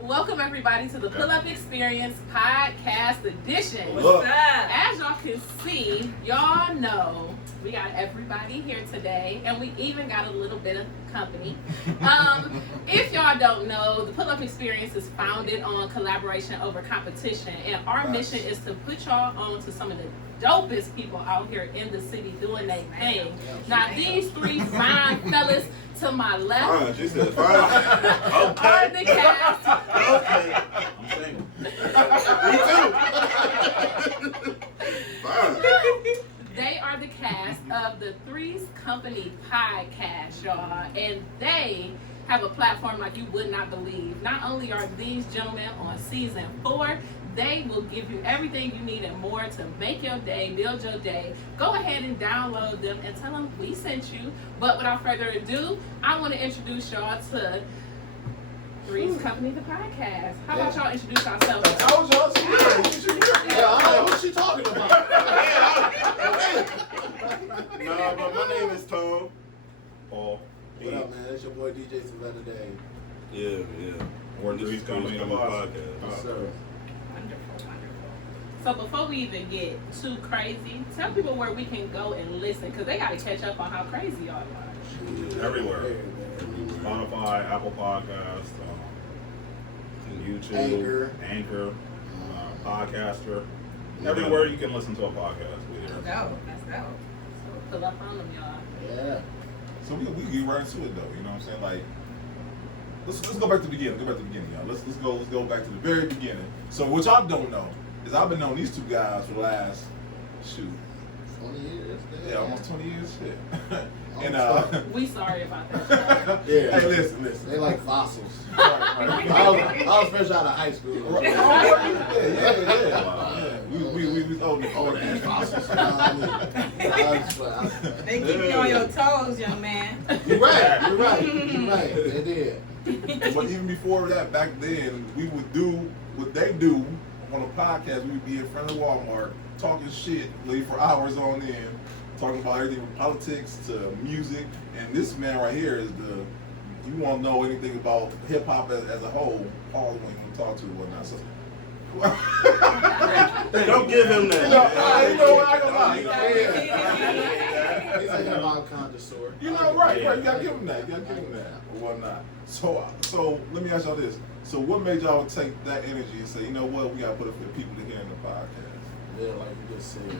Welcome everybody to the Pull Up Experience Podcast Edition. What's up? As y'all can see, y'all know we got everybody here today, and we even got a little bit of company. If y'all don't know, the Pull Up Experience is founded on collaboration over competition, and our mission is to put y'all on to some of the dopest people out here in the city doing their thing. Now, these three fine fellas to my left Fine, she said fine. are the cast. Okay. I'm saying. Me too. Fine. They are the cast of the Three's Company podcast, y'all, and they have a platform like you would not believe. Not only are these gentlemen on season 4, they will give you everything you need and more to make your day, build your day. Go ahead and download them and tell them we sent you. But without further ado, I want to introduce y'all to Three's Company, the podcast. How about y'all introduce yourselves? I told y'all she What's she talking about? Nah, but my name is Tom. Paul. What up, man? It's your boy DJ Savannah Day. Yeah. Or Three's Company podcast. Yes, sir. Wonderful. So before we even get too crazy, tell people where we can go and listen, because they got to catch up on how crazy y'all are. Everywhere. Spotify, Apple Podcasts, YouTube, Anchor, Podcaster. Everywhere you can listen to a podcast. Let's go. So pull up on them, y'all. Yeah. So we get right into it though, you know what I'm saying? Like, let's go back to the beginning. Y'all. Let's go back to the very beginning. So what y'all don't know is I've been knowing these two guys for the last 20 years. yeah, almost 20 years. Shit. And We sorry about that. Yeah. hey, listen. They like fossils. Right. I was fresh out of high school. Yeah. We old ass fossils. You know what I mean? They keep you on your toes, young man. You're right. They did. But even before that, back then, we would do what they do on a podcast. We would be in front of Walmart talking shit literally for hours on end, talking about everything from politics to music. And this man right here is you won't know anything about hip hop as a whole. Paul, when you talk to or whatnot. So, Don't give him that. you know what? I don't lie. He's like a mob connoisseur. You know, right. You gotta give him that. Or whatnot. So let me ask y'all this. So what made y'all take that energy and say, you know what, we gotta put it for the people to hear in the podcast? Yeah, like you just said.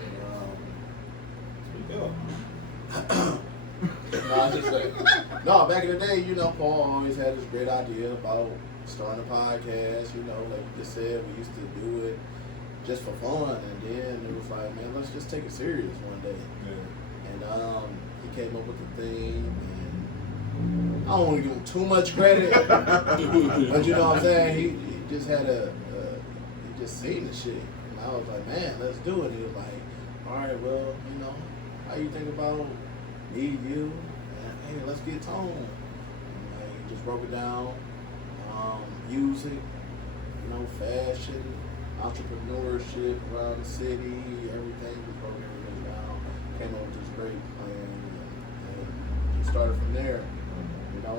No, back in the day, Paul always had this great idea about starting a podcast. Like you just said, we used to do it just for fun, and then it was like, man, let's just take it serious one day. Yeah. And he came up with the thing, and I don't want to give him too much credit, but you know what I'm saying? He just had he just seen the shit. And I was like, man, let's do it. He was like, all right, well, how you think about me, you, and hey, let's get Tone. And he just broke it down, music, fashion, entrepreneurship around the city, everything. Just broke everything down, came up with this great plan, and just started from there.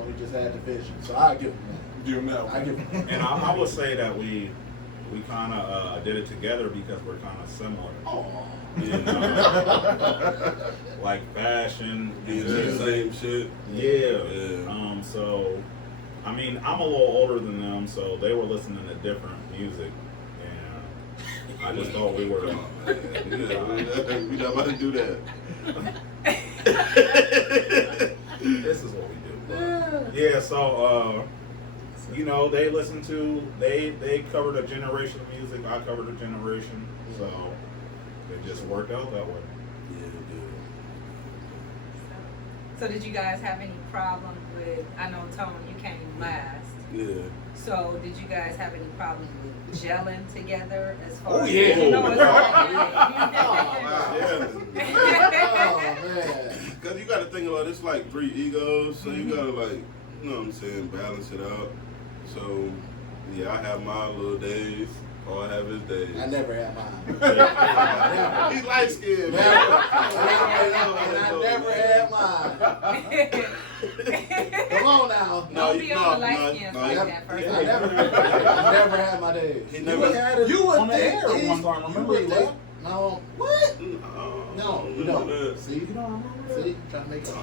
He just had the vision. So I give him that. Give him that. I give him that. And I would say that we kind of did it together because we're kind of similar. Oh. Like fashion, The same shit. Yeah. So, I mean, I'm a little older than them, so they were listening to different music, and I just thought we were. We're not about to do that. This is what we do. But, yeah. So, they listened to they covered a generation of music. I covered a generation, so it just worked out that way. So did you guys have any problem with, I know Tone, you came last. Yeah. So did you guys have any problem with gelling together as far Oh, as, yeah. Yeah. Oh, man. Because you got to think about it, it's like 3 egos, so you got to balance it out. So, yeah, I have my little days. All I have is days. I never had mine. He's light skinned, man. I never had mine. Come on now. Don't be on the light skin no, like Never- that first. I never had my days. He You never had it You would on the think air these- one time. you Remember would he think- left? No. What? No, No, you don't. See? You don't remember that? See? Trying to make up. I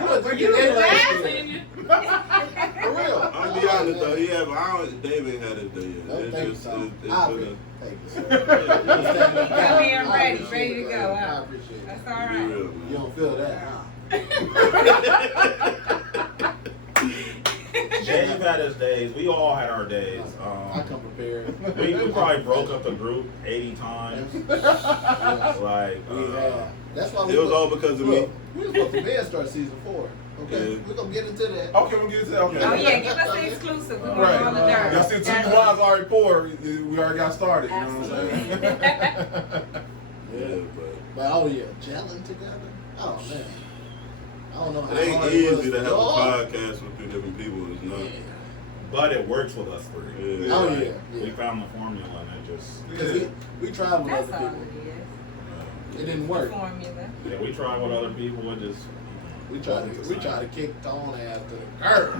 You would think You you was did last laughing. year. For real. I'll be honest though, he have. Dave ain't had his day yet. No, It's thank you, just, son. it's I been appreciate Thank you, sir. You're being I ready, appreciate ready to it. go, I huh? appreciate it. That's all a, be right. real, You man. don't feel that, huh? Dave had his days. We all had our days. I come prepared. We probably broke up the group 80 times. Yeah. Like, We have. That's why we It was all because of me. Look, we was supposed to bed start season 4. Okay, Yeah. we're gonna get into that. Okay, we'll get to that. Okay. Oh yeah, give us the exclusive. We want Right. all the dirt. Y'all see 2 That's- wines already poured. We already got started. You know what I'm saying? Yeah, but But oh yeah, gelling together. Oh man, I don't know how it ain't hard it was easy to have a go. podcast with 2 different people. It's not. Yeah. but it works with us three. Yeah. Oh Like, yeah, We yeah. found the formula and it just, Because we tried with That's other all people. it is. It didn't The work. formula. yeah, we tried with other people. It just, We tried to kick Tone ass to the curb.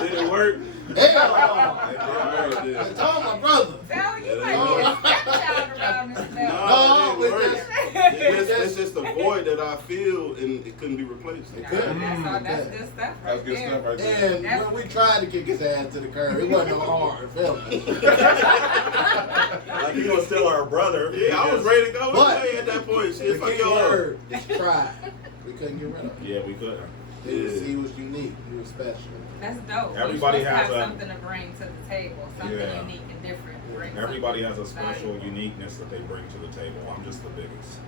Did it work? Hell, It did. I told my brother. Tell you Yeah, might be a stepchild around this No, now. No, it didn't we work. It's just a void that I feel and it couldn't be replaced. It Nah, couldn't. That's good stuff That's right good there. stuff right there. And when we tried to kick his ass to the curb, it wasn't no hard feeling. like, he gonna steal our brother. Yeah, I was ready to go But away at that point. The Shit, fuck key y'all. word is try. We couldn't get rid of him. Yeah, we couldn't. He was unique. He was special. That's dope. Everybody You're supposed has to a- have something to bring to the table, something Yeah. unique and different. Bring Everybody has a something special valuable. uniqueness that they bring to the table. I'm just the biggest.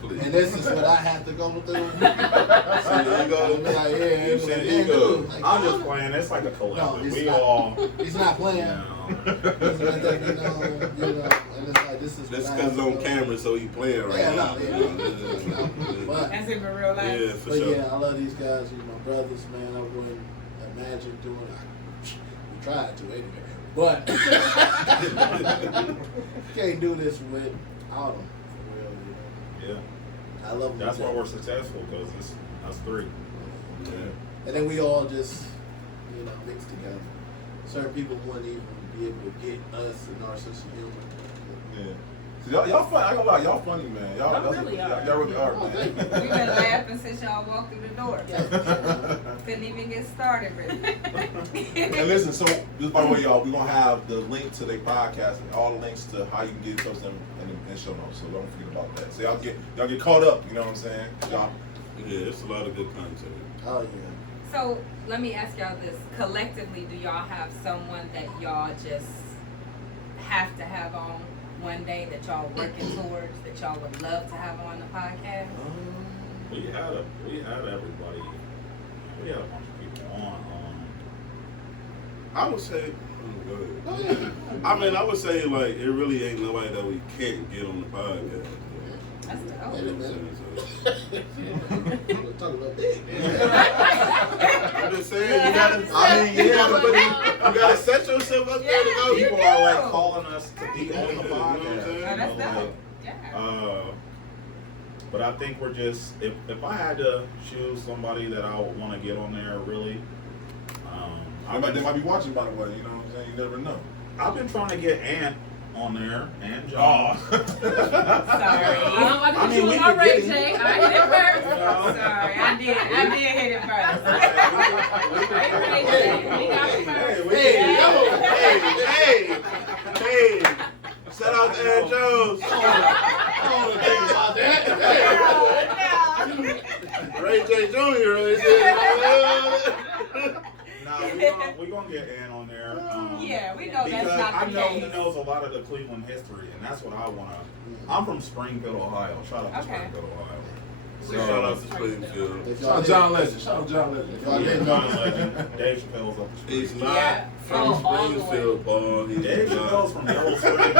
Please. And this is what I have to go through. See, there you go. I'm like, yeah, You said ego. Like, I'm just playing. It's like a No, collective. he's We not. all, He's not playing. you know. He's gonna take me down, and it's like, this is That's what I because have it's to on go camera, so he playing right Yeah, now. no, yeah. But, That's in real life. Yeah, for but sure. yeah, I love these guys. You're my brothers, man. I wouldn't imagine doing it. We tried to anyway. But can't do this without them. For real, you know. Yeah. I love them. That's why we're successful, because it's us three. Yeah. And then we all just, mix together. Certain people wouldn't even be able to get us and our sense of humor. Yeah. So y'all funny. I ain't gonna lie, y'all funny, man. Y'all really are. Y'all really are, Oh, thank man. We've been laughing since y'all walked through the door. Couldn't even get started, really. And listen, so just by the way, y'all, we're gonna have the link to their podcast and all the links to how you can get in touch with them in the show notes. So don't forget about that. So y'all get caught up. You know what I'm saying? Y'all, Yeah, it's a lot of good content. Oh yeah. So let me ask y'all this: collectively, do y'all have someone that y'all just have to have on one day that y'all working towards, that y'all would love to have on the podcast? We had everybody. We had a bunch of people on. I would say, Oh yeah. I mean, I would say like it really ain't nobody that we can't get on the podcast. That's Wait a dope. minute. So, We're talking about big. I'm just saying, you gotta set yourself up there to go. Yeah, People are like calling us to be on the Yeah, you know what I'm podcast. saying? you Oh, that's know, dope. Yeah. But I think we're just, if I had to choose somebody that I would want to get on there, really, they might be watching, by the way. You know what I'm saying? You never know. I've been trying to get Ant on there, and John. Sorry. I mean, we mean, my could Ray get him. J. I hit it first. Sorry, I did hit it first. Ray J. We got it first. Hey, shout out to Aaron Jones. I don't want to think about that. Ray J. Jr. Nah, we gonna get Ant on there. Yeah, we know that's because not the I know case. he knows a lot of the Cleveland history, and that's what I wanna. I'm from Springfield, Ohio. Shout out to Okay. Springfield, Ohio. Shout out to Springfield. If Shout y'all out John Legend. Shout out John Legend. Y'all Yeah, didn't John know. Legend. Dave Chappelle's up the street. He's not Yeah. from Oh, all the Springfield, Paul. He's Dave not. Chappelle's from Yellow Spring.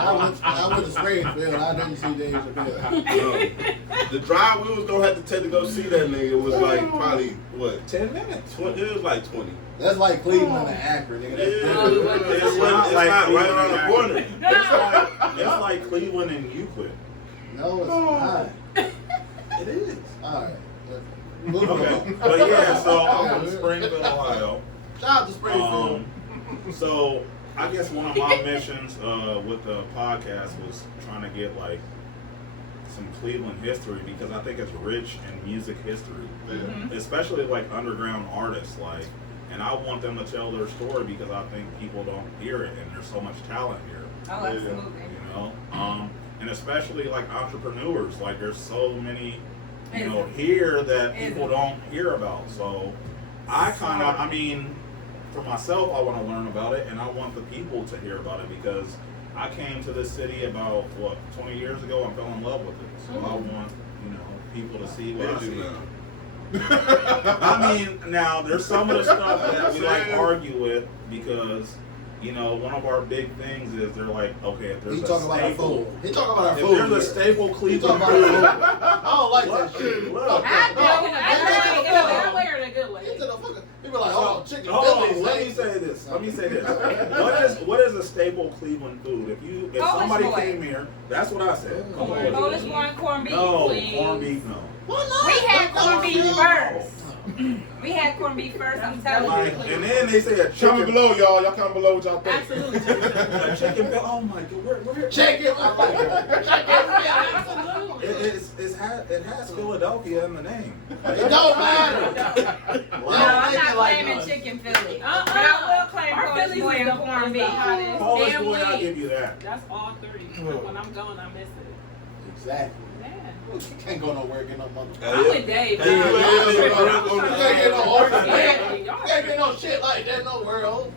I went to Springfield. I didn't see Dave Chappelle. The drive we was gonna have to take to go see that nigga was like probably what 10 minutes. 20? It was like 20. That's like Cleveland and Akron, nigga. That's different. It's not right around the corner. It's like Cleveland and Euclid. No, it's not. It is. All right. Moving Okay, on. but yeah, so I'm from Springfield, Ohio. Shout out to Springfield. So I guess one of my missions with the podcast was trying to get like some Cleveland history because I think it's rich in music history, especially like underground artists. Like, and I want them to tell their story because I think people don't hear it, and there's so much talent here. Oh, absolutely. You know, and especially like entrepreneurs. Like, there's so many, you know, here that people don't hear about. So I kind of, I mean, for myself, I want to learn about it, and I want the people to hear about it because I came to this city about 20 years ago and fell in love with it. So I want, you know, people to see what I see. I mean, now there's some of the stuff that we like argue with because, you know, one of our big things is they're like, okay, if there's He a talking about our staple, food. He talking about our if food. there's a here. staple He Cleveland talking about food, our food. I don't like that shit. Look. I do in a good way in a good way. Get to the fucking. People like, oh, chicken Hold on, Phillies. let me say this. Let me say this. What is a staple Cleveland food? If Polish somebody boy. came here, that's what I said. Come on. Polish one, corned beef. No, please. corned beef, no. Why not? We had corned beef No. first. We had corned beef first, I'm telling Like, you. and then they say a Comment chicken. below, y'all. Y'all comment below what y'all think. Absolutely. A chicken. Oh my God, where? Check it. I like it. Check it. Absolutely. It has Philadelphia in the name. It don't matter. No, I'm not claiming chicken Philly. But I will claim Our Polish Phillies boy is and the corned beef. hottest. Polish And boy, I'll wings. give you that. That's all three. When I'm going, I miss it. Exactly. Man. You can't go nowhere and get no money. I'm with Dave. Hey, I'm you tripping. can't I'm trying get no to- organ. Yeah, You y'all can't get no shit like that nowhere else.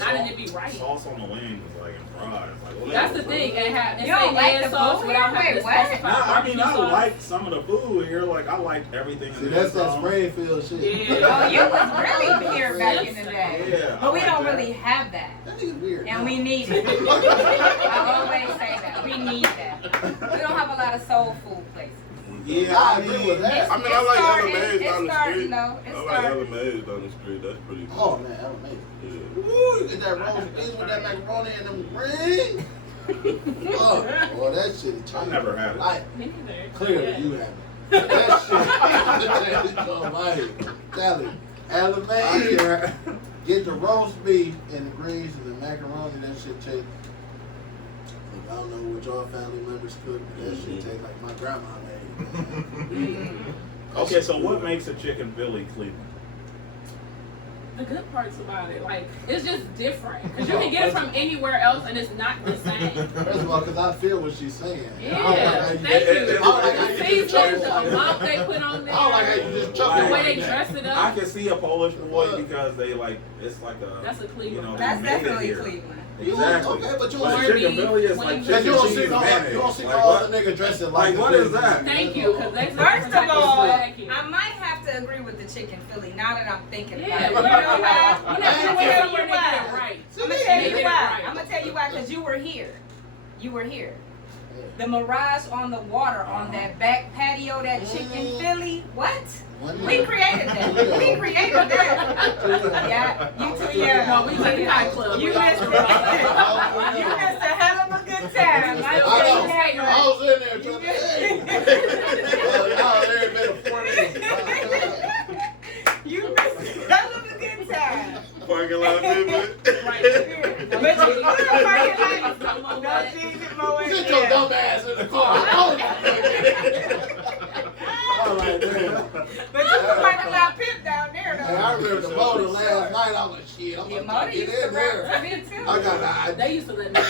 Not in it be right. Sauce on the wings is like in fries. Like, what That's is the it, thing. bro? And have You don't like the sauce food without here? having to Wait, what? specify Nah, I barbecue mean, I sauce. like some of the food here. Like, I like everything. See, in that's this that song. Springfield shit. Yeah. Oh, you was really here back in the day. Yeah, But we I like don't that. really have that. That nigga's weird. And we need it. I always say that. We need that. We don't have a lot of soul food places. Yeah, I agree with that. I mean, It's I like starting. LMA's It's down the starting, street. though. It's I like starting. LMA's down the street. That's pretty good. Oh man, that was amazing. Yeah. Woo, you get that roast beef with that macaroni and them greens. Oh, boy, that shit. I never had it. Like, Me neither. clearly Yeah. you haven't. That shit. Almighty. Tell it. LMA, get the roast beef and the greens and the macaroni. That shit tastes. Look, I don't know what y'all family members cook, but that shit tastes like my grandma made. Okay, so what makes a chicken Philly Cleveland? The good parts about it, like, it's just different. Because you can get it from anywhere else and it's not the same. First of all, because I feel what she's saying. Yeah, thank you. I don't like how The you just seasoning, chuckle the like amount that. they put on there. I don't like how you just chuckle The way like they that. dress it I up. can see a Polish boy because they like it's like a That's a Cleveland. you know, That's they made it definitely here. Cleveland. Exactly. Okay, but you But don't chicken see- Philly is when like you- Cause chicken you don't cheese see no, mayonnaise. you don't see Like, no what? other nigga dressing Like, like what is that? Thank you, because they First of all, I I might have to agree with the chicken Philly now that I'm thinking yeah, about it. You know why? you never Thank went you. somewhere they get it right. I'm gonna They tell get you it why. right. I'm gonna tell you why, because you were here. You were here. The mirage on the water on that back patio, that chicken Philly. What? We created that. We created that. Yeah, you two, yeah. No, we went to High Club. You We all missed it. were right. You missed a hell of a good time. I I was in there trying to hey. Y'all there been a 40. You missed a hell of a good time. Parking lot people. Right. But you still parking lot. Come on, No what? cheese and Moet. Sit your dumb ass in the car. I was like, damn. But you was parking lot pimp down there Hey, I though. remember the motor last night. I was like, shit, I'm Yeah, gonna Mona get used to in rap there. to me too. I got They used to let me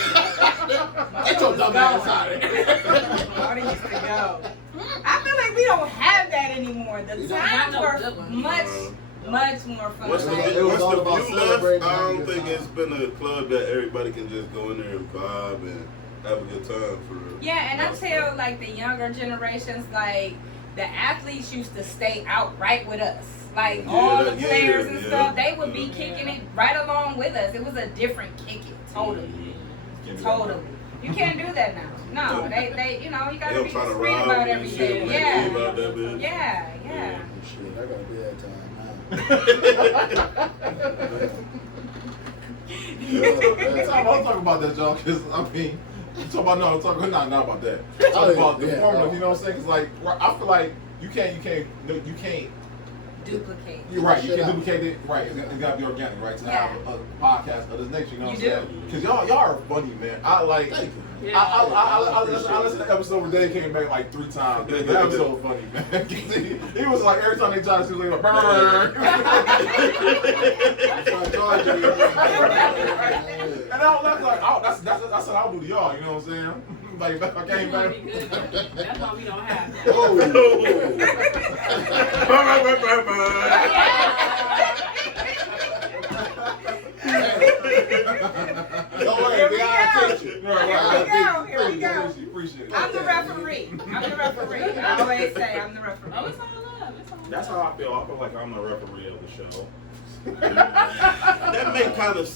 get your dumb ass out of here. Mona used to go. I feel like we don't have that anymore. The We don't times have no were good ones. much more fun. What's the, It was what's all the about view left? celebrating I having a don't good think time. it's been a club that everybody can just go in there and vibe and have a good time for real. Yeah, and I tell like the younger generations, like the athletes used to stay out right with us. Like all the Yeah, players and yeah, stuff, they would be yeah. kicking it right along with us. It was a different kick it, totally. Totally. You can't do that now. No, they you know, you They gotta don't be try to discreet rob about you and shit everything. when they Yeah. leave out that bitch. Yeah. Shit, I gotta be that time Every time I'm talking about that, y'all, because I mean, You talk about not about that. Oh, Talk about the yeah, formula. no. You know what I'm saying? Because like I feel like you can't Duplicate. You're right. You Shit can out. duplicate it. Right. It's got to be organic, right? To Yeah. have a podcast of this nature. You know what You I'm saying? Because y'all are funny, man. I like. Thank you. Yeah. I listened to the episode where Dave came back like 3 times. That episode was funny, man. He was like, every time they tried to see, he was like, brrr. And I was like, oh, that's what I'll do to y'all. You know what I'm saying? Like, if I came That's back. gonna be good. That's why we don't have that. Oh. Don't worry, Here we be our go. attention. Here we go. Appreciate it. I'm the referee. I always say I'm the referee. Oh, it's all love. It's all love. That's how I feel. I feel like I'm the referee of the show. That make kind of,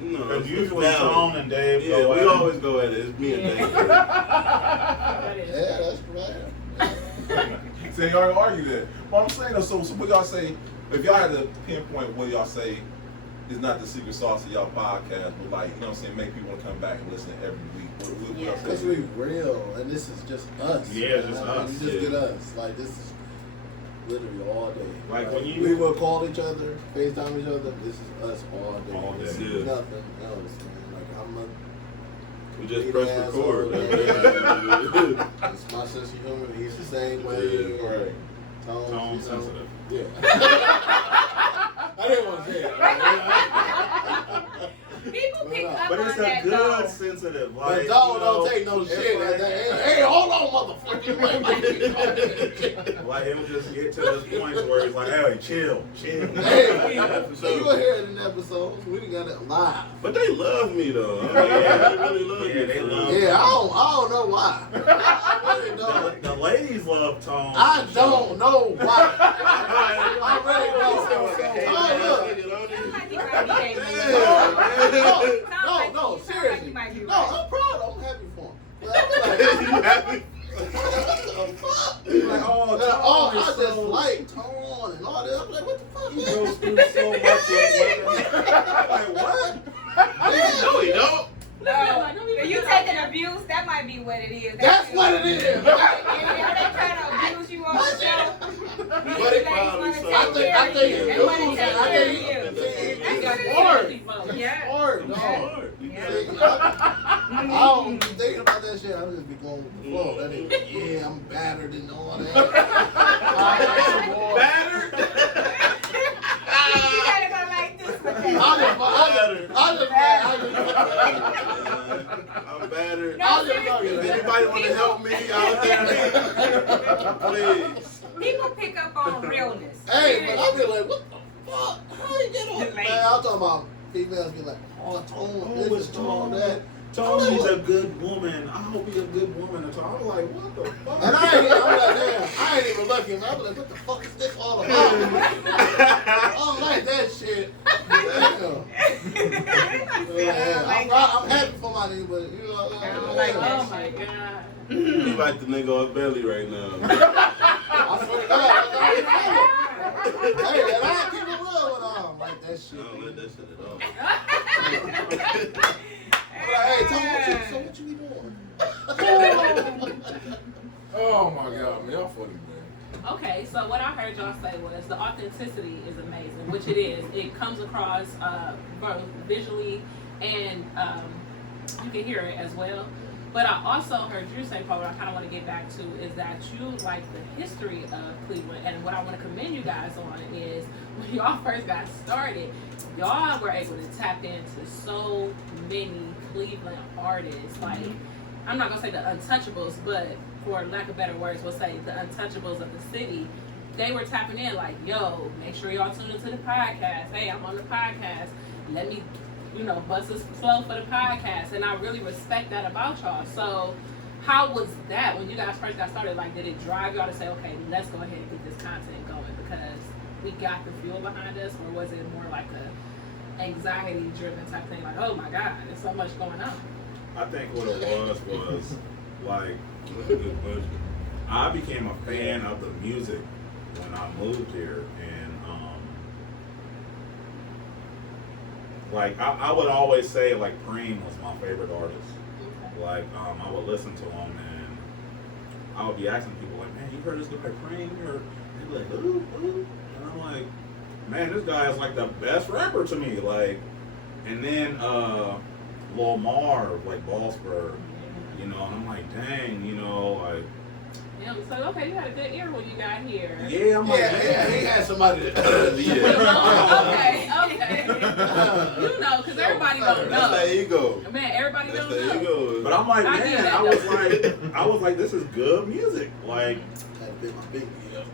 you know. Because it's usually valid. Tone and Dave Yeah, go we at it. always go at it. It's me and Dave. That is. Yeah, that's right. So y'all argue that. But I'm saying though, so what y'all say, if y'all had to pinpoint what y'all say is not the secret sauce of y'all podcast, but like, you know what I'm saying, make people want to come back and listen every week. What y'all say? Because we real, and this is just us. Yeah, it's just us, You just yeah. get us. Like, this is literally all day. Like, when you- we will call each other, FaceTime each other. This is us all day. All day. This is Yeah. nothing else, man. Like, I'm a We just Big press ass record. old it's my sense of humor. He's the same way. Yeah. Right. Tone, Tone you know. sensitive. Yeah. I didn't want to say that. People pick up But it's on a that good though. sensitive. But Like, dog you know, don't take no it's shit. like- Hey, hold on, motherfucker. Like he'll just get to this point where he's like, hey, chill. Hey, Yeah, for so sure. you were here in the episodes. We done got it live. But they love me though. I mean, Yeah. they really love Yeah, me. they love Yeah, I don't know why. I really The, don't. the ladies love Tone. I don't know why. I really don't. Sounds like he might be dating you. No, seriously. might be No, right. I'm proud. I'm happy for him. But I'm You happy? like, what the fuck? Like, oh, Tone I is just so- like Tone and all that. I'm like, what the fuck? He man? goes through so much with women. Like, what? No, he don't. No, if you taking abuse, that might be what it is. That's what it is. If they trying to abuse you on the show, But it probably so. I think it's They wanna used. take I care of think you. it's That's hard. Yeah. Hard, It's dog. hard. You Yeah. gotta- I don't be thinking about that shit. I'll just be going with the flow. That nigga, yeah, I'm battered and all that. Battered? You gotta go like this with that. I'm battered. No, If seriously. anybody want to help me out there, please. People pick up on realness. Hey, but I be like, what the fuck? How you get on? Man, I'm talking about females be like, oh, Tone, this is Tone, that. Tone is a good woman. I hope he's a good woman. And so I'm like, what the fuck? And I'm like, damn, I ain't even looking. I'm like, what the fuck is this all about? I don't like that shit. Damn. I'm happy for my nigga, but you know, I don't like that. Oh my god. You like the nigga on belly right now. I swear to God, hey, and I keep it real with them. Like that I shit. don't like that shit at all. Hey, Tom, what you be doing? Oh my God, man, y'all funny, man. Okay, so what I heard y'all say was the authenticity is amazing, which it is. It comes across both visually and you can hear it as well. But I also heard you say, Paul, what I kind of want to get back to is that you like the history of Cleveland. And what I want to commend you guys on is when y'all first got started, y'all were able to tap into so many Cleveland artists. Like, I'm not going to say the untouchables, but for lack of better words, we'll say the untouchables of the city. They were tapping in like, yo, make sure y'all tune into the podcast. Hey, I'm on the podcast. Let me, bust a flow for the podcast. And I really respect that about y'all. So how was that when you guys first got started? Like, did it drive y'all to say, okay, let's go ahead and get this content going because we got the fuel behind us? Or was it more like a anxiety driven type thing? Like, oh my God, there's so much going on. I think what it was like, That's a good question. I became a fan of the music when I moved here, and like I would always say like Preem was my favorite artist. Like I would listen to him and I would be asking people like, man, you heard this guy Preem? Or they'd be like, ooh, ooh. And I'm like, man, this guy is like the best rapper to me. Like, and then Lil Marv, like Ballsburg, you know, and I'm like, dang, you know, like. Yeah, so okay, you had a good ear when you got here. Yeah, I'm like, Yeah, he had somebody to. Okay. You know, because everybody don't That's know. that ego. Man, everybody That's don't the know. ego. but I'm like, I get man, that, I was like, this is good music. Like, Had to be my big deal.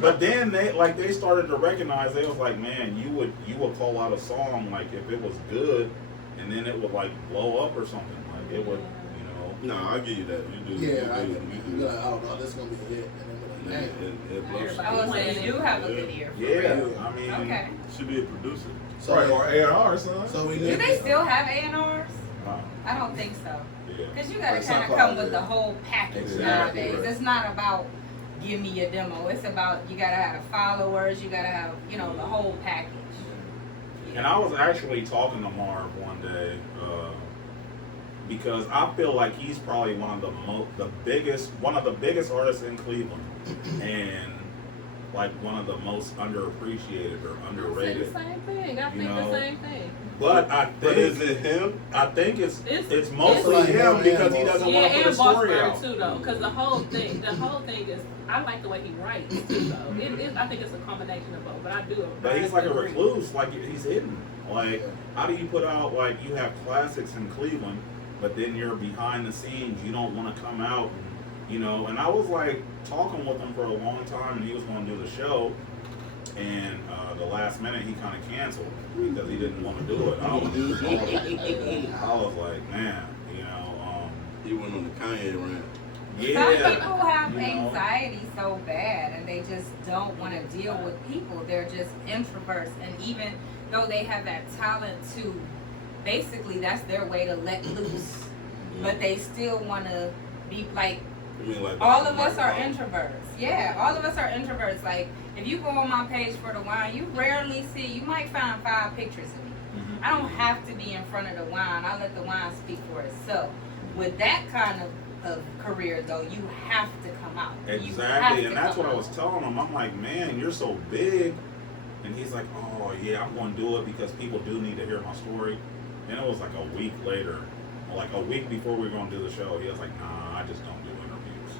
but then they started to recognize, they was like, man, you would call out a song like if it was good, and then it would like blow up or something. Like it would, you know. No, I give you that. You do. Yeah, I you get do. it. You You're do. like, oh no, this is gonna be a hit, and then we're like, dang. It blows. Oh, so you do have a good ear. For Yeah, real. I mean, Okay. Should be a producer. So, Right, or A&R, son. so we Do need. they still have A&Rs? uh, I don't think so. yeah. Because you gotta Like kind of SoundCloud, come with yeah. the whole package Exactly, nowadays. right. It's not about give me a demo. It's about you gotta have followers. You gotta have the whole package. And I was actually talking to Marv one day because I feel like he's probably one of the biggest artists in Cleveland, and like one of the most underappreciated or I underrated. think the same thing. I You think know, the same thing. But I But is think it him? I think it's It's- mostly it's- him because he doesn't Yeah, want to put and a story Bossberg out. too, though, because the whole thing is, I like the way he writes too, though. I think it's a combination of both, but I do. But he's like a agree. recluse, like he's hidden. Like, how do you put out, like, you have classics in Cleveland, but then you're behind the scenes, you don't want to come out, and I was like talking with him for a long time, and he was going to do the show, and the last minute he kind of canceled because he didn't want to do it. I was like, man, He went on the Kanye rant. yeah. Some people have you know. anxiety so bad and they just don't want to deal with people. They're just introverts. And even though they have that talent to, basically that's their way to let loose. But they still want to be like, You mean like all of us are Mike introverts. Yeah, all of us are introverts. Like, if you go on my page for the wine, you rarely see, you might find 5 pictures of me. Mhm. I don't have to be in front of the wine. I let the wine speak for itself. With that kind of career, though, you have to come out. You have Exactly, to and that's come what I was out. telling him. I'm like, man, you're so big. And he's like, oh, yeah, I'm going to do it because people do need to hear my story. And it was like a week later, or like a week before we were going to do the show, he was like, nah, I just don't do interviews.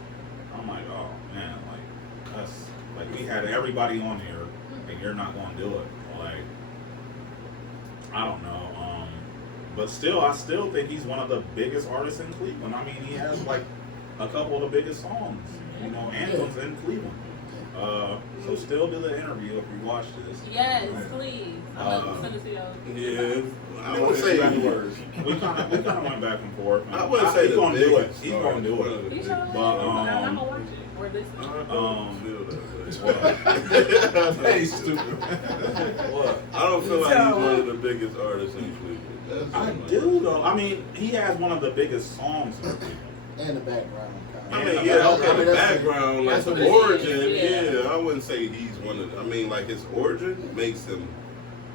I'm like, oh, man, like, that's, like, we had everybody on here, and you're not going to do it. Like, I don't know. But still, I still think he's one of the biggest artists in Cleveland. I mean, he has, like, a couple of the biggest songs, anthems in Cleveland. So still do the interview if you watch this. Yes, please. I'm gonna send it to you. Yeah, I would say words. We kind of went back and forth. I wouldn't say he's the gonna do it. biggest. He's gonna do it. You sure? But, I'm gonna watch it or listen. Hey, stupid. What? I don't feel like he's one of the biggest artists in Cleveland. That's I just do though. I mean, he has one of the biggest songs in Cleveland. And the background. I Kinda. mean, yeah, okay, the that's- background, like that's the what it is. origin, Yeah. I wouldn't say he's one of the, I mean, like his origin makes him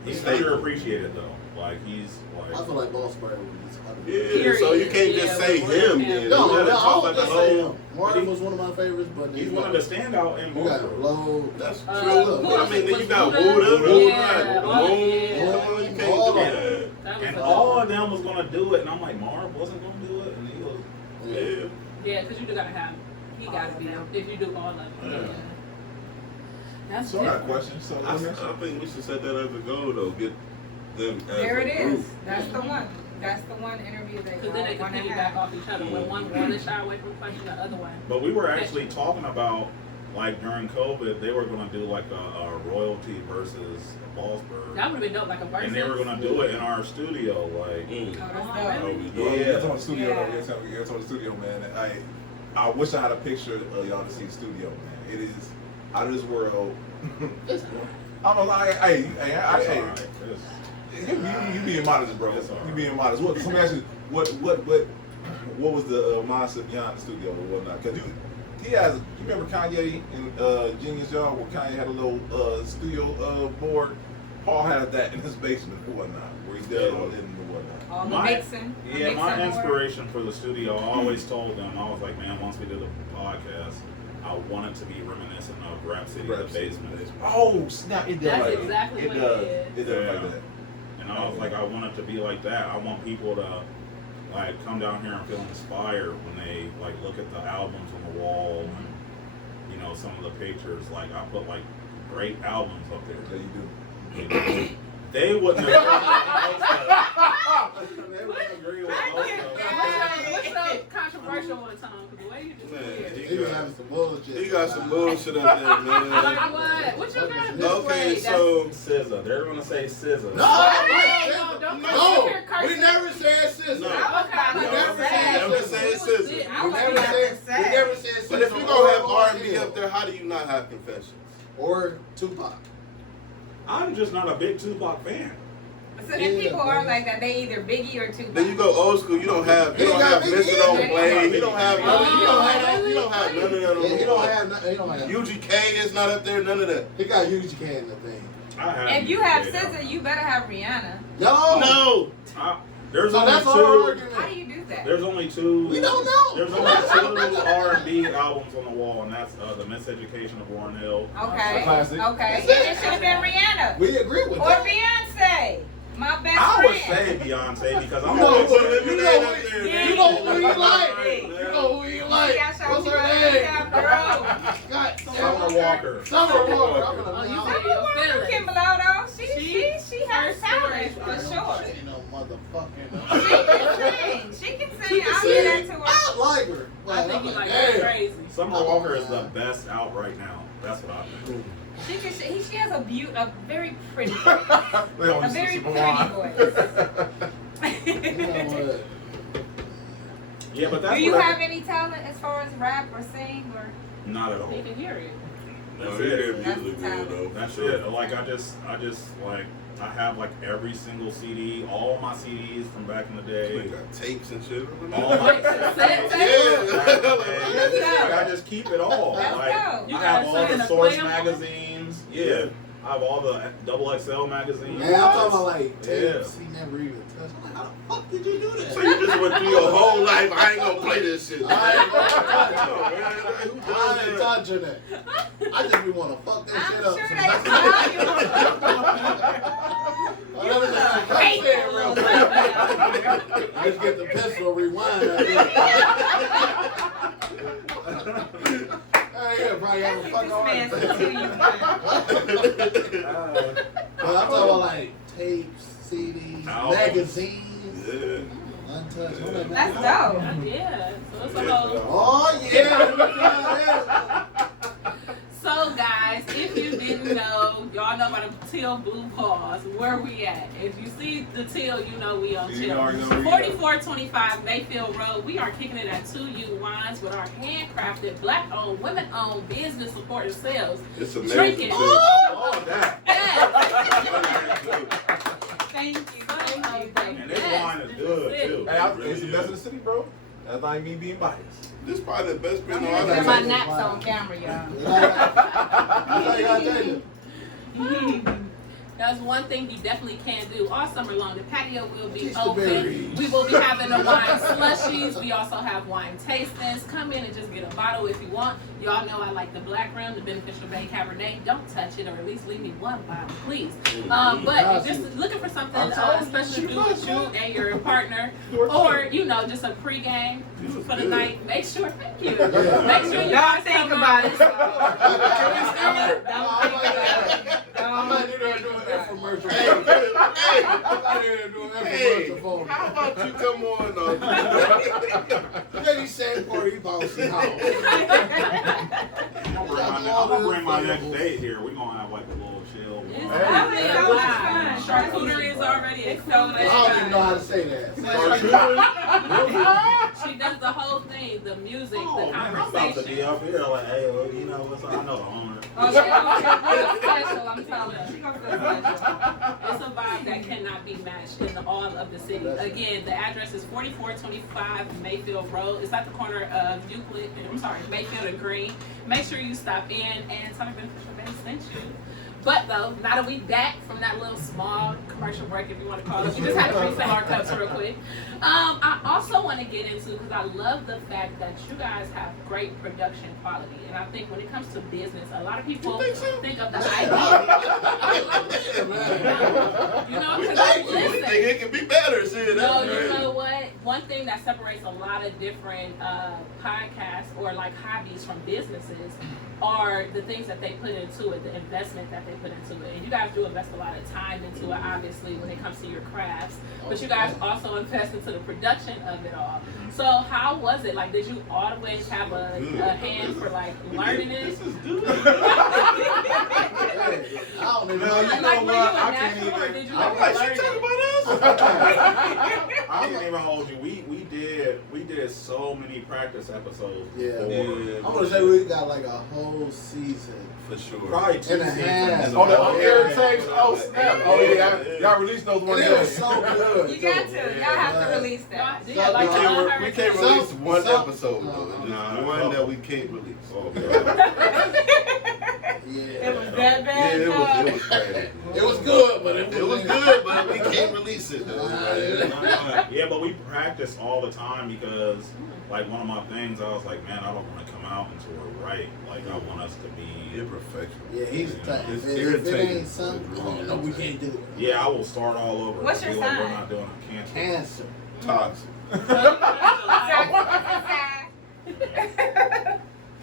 He's staple. underappreciated though. Like he's I like. feel like Bossberg was just under. Yeah, so you can't Yeah, just say but him yeah. then. No, You gotta no, talk I about was the just saying whole. him. Martin was one of my favorites, but He's one of the standout in You got Baltimore. Blow. That's true. who I else mean, then was you got Buddha? Buddha, Yeah, the oh, Moon. yeah. Come on, you can't All do of that. That was And a- all of them was gonna do it, and I'm like, Marv wasn't gonna do it, and he was. Yeah. Yeah, because you do gotta have. He gotta be there if you do all of them. Yeah. That's So I got a different. question. So I think we should set that as a goal though. Get them as There a it group. is. That's the one. That's the one interview that Because then they y'all can want to piggyback have. off each other. When one is shy away from punching the other one. But we were actually talking about, like during COVID, they were gonna do like a royalty versus Ballsburg, That would have been dope, like a versus. and they were gonna do it in our studio, like. Mm. Oh, Oh, that's dope. really? Oh, we Yeah, do. it's on the studio. Yeah. Though. It's on the studio, man. I wish I had a picture of y'all to see the studio, man. It is out of this world. It's I don't know. It's Hey, alright. It's- you being modest, bro. It's all right. You being modest. What? Somebody asked you what was the mindset behind the studio and whatnot? Because he has. You remember Kanye in Genius, y'all, where Kanye had a little studio board. Paul had that in his basement and whatnot, where he did all in and whatnot. All the My- mixing. Yeah, my mixing inspiration for the studio, I always told them, I was like, man, once we did the podcast, I want it to be reminiscent of Rap City, Rap the City. basement. Oh snap! It does. That's like exactly it what it does. is. It does Yeah. like that. And I was like, I want it to be like that. I want people to like come down here and feel inspired when they like look at the albums on the wall and you know some of the pictures. Like I put like great albums up there. Yeah, you do. You know, they wouldn't have. They wouldn't agree with I most get of that. it. What's so controversial one time? Because the way you just Man, did. He was having some bullshit. He got some bullshit up there, man. Like what? What you got in this Okay, way? so SZA. They're gonna say SZA. No, No, don't no, come here we cursing. never said sister. No. Okay, We never never said said sister. SZA. We never said sister. But if you're gonna have R&B up there, how do you not have Confessions? or Tupac. I'm just not a big Tupac fan. So if people are like that, they either Biggie or Tupac. Then you go old school. You don't have. You don't have Mr. Don't Blame. You don't have. You don't have. You don't have none of that. He don't have. He don't have. UGK is not up there. None of that. He got UGK in the thing. I have. If you have yeah. SZA, you better have Rihanna. No. No. There's So only that's our two. argument. How do you do that? There's only two. We don't know. There's only two R&B albums on the wall, and that's The Miseducation of Warren Hill. Okay. Classic. Okay. That's And it should have been Rihanna. We agree with Or that. Beyonce. My best I friend. would say Beyonce because I'm You know always who- you know who- Yeah. You know who he like. Hey. You know who he like. Yeah, show What's me her my name? damn girl. God, Summer Walker. Summer Walker. I'm Oh, gonna. you I'm said gonna- your She feelings. can blow though. She has her talent story for is sure. She ain't no motherfucking. She can She sing. can I'll give that sing. to her. I like her. I think you I'm like damn. crazy. Summer Walker is the best out right now. That's what I think. She has a very pretty voice. They always A very super pretty wide. You know what? Yeah, but that's Do you what have any talent as far as rap or sing or? not at all. They can hear it. No, That's he it. hear That's music the good though. That's for sure. it. Like I just like I have like every single CD, all my CDs from back in the They day. got tapes and shit. All my Cassette tape? Yeah. I just keep it all. Let's Like go. You I have got all something the to Source play 'em on? magazines. Yeah. I have all the XXL magazines. Man, I'm talking about like Yeah. tapes he never even touched. I'm like, how the fuck did you do that? So you just went through your whole life. I ain't gonna play this shit. I ain't gonna touch it. No, man. Who does I ain't that? touching that. I just be want to fuck that I'm shit up. sure sometimes. they Let me just great. say it real quick. Just get the pistol rewind. Yeah, probably have a That's fuck what on. this man's to you. But I'm talking about like tapes, CDs, Albums. magazines, Yeah. untouched. All that That's stuff. dope. Yeah. So it's a whole. Oh yeah. So guys, if you didn't know, y'all know about the Till Blue Paws. Where we at? If you see the Till, you know we on You Till. already know where you at. 4425 Mayfield Road. We are kicking it at 2U Wines with our handcrafted, black-owned, women-owned business supporting sales. It's Drinking. amazing. too. Oh, that. Yes. Thank you. And this wine is good too. Hey, it's the best in the city, bro. That's not me being biased. This probably the best I'm Pinot gonna I've get ever my had. naps on camera, y'all. I gotta tell you. That's one thing you definitely can do all summer long. The patio will be Teach the open. berries. We will be having the wine slushies. We also have wine tastings. Come in and just get a bottle if you want. Y'all know I like the Black Rim, the Beneficial Bay Cabernet. Don't touch it, or at least leave me one bottle, please. But just looking for something special to do with you and your partner, or just a pregame for the night. Make sure, thank you. Make sure you Don't guys think come about out. it. I might need to do an infomercial. Hey, I might need to do an hey, infomercial for me. how about you come on? Then he said for he bought some house. I'm gonna bring my next date here. We're gonna have like a little chill. It's Hey, having hey, so much hey. fun. Charcuterie is already It's so included. much I don't even know how to say that. She does the whole thing, the music, Oh, the man, I'm about to be conversation. up here like, hey, well, you know what's up? I know the owner. Oh, yeah, special, I'm telling you. She gonna feel special. It's a vibe that cannot be matched in all of the city. Again, the address is 4425 Mayfield Road. It's at the corner of Mayfield and Green. Make sure you stop in and tell me Beneficial Bay sent you. But though, now that we back from that little small commercial break, if you want to call it, we just had to refill our cups real quick. I also want to get into, because I love the fact that you guys have great production quality, and I think when it comes to business, a lot of people think of the idea. You know, because I We listen. think it can be better. See, No, that's you right. know what? One thing that separates a lot of different podcasts or like hobbies from businesses are the things that they put into it, the investment that they put into it. And you guys do invest a lot of time into it, obviously, when it comes to your crafts. But you guys also invest into the production of it all. So how was it? Like, did you always have a hand for like learning it? This is good. I don't even know. You Like, know were what? you a I can't natural or even. did you I'm like like, learn she talking it? about us? I can't even hold you. We did so many practice episodes. Yeah. before. Yeah. I'm gonna say we got like a whole season. For sure. Probably 2 And a half. seasons. On the Oh, air yeah. tapes. Oh snap! Oh yeah, y'all released those one And it day. was so good. You got to. Y'all have to release No, I that. did. So, Like, We no, can't, we can't release Some- one some- episode though. no, Just no. one that we can't release. Oh, God. Yeah. It was that Yeah, bad. it dog. was crazy. It was good, but It was good, but we can't release it though. Yeah, but we practice all the time because, like, one of my things, I was like, man, I don't want to come out until we're right. Like, I want us to be. Imperfection. Yeah, he's the type. It's If it irritating. ain't something, oh, no, we can't do it. Yeah, I will start all over. What's Be your like, sign? We're not doing it. Cancel. Cancer. Toxic.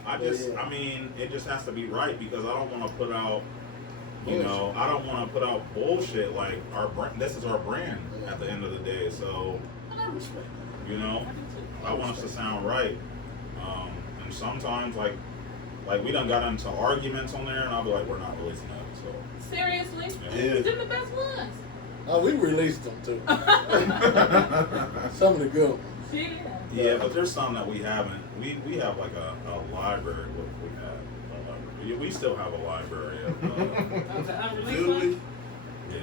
I mean, it just has to be right because I don't want to put out, you know, I don't want to put out bullshit like our brand. This is our brand at the end of the day. So, I respect you know, I want us to sound right. And sometimes, like we done got into arguments on there, and I'll be like, we're not releasing that. So, seriously? Yeah. Them the best ones. that. Oh, we released them too. Some of the good ones. Yeah. yeah, but there's some that we haven't. We have like a library. What we have. We still have a library. Of, Okay, unreleased Do ones? yeah.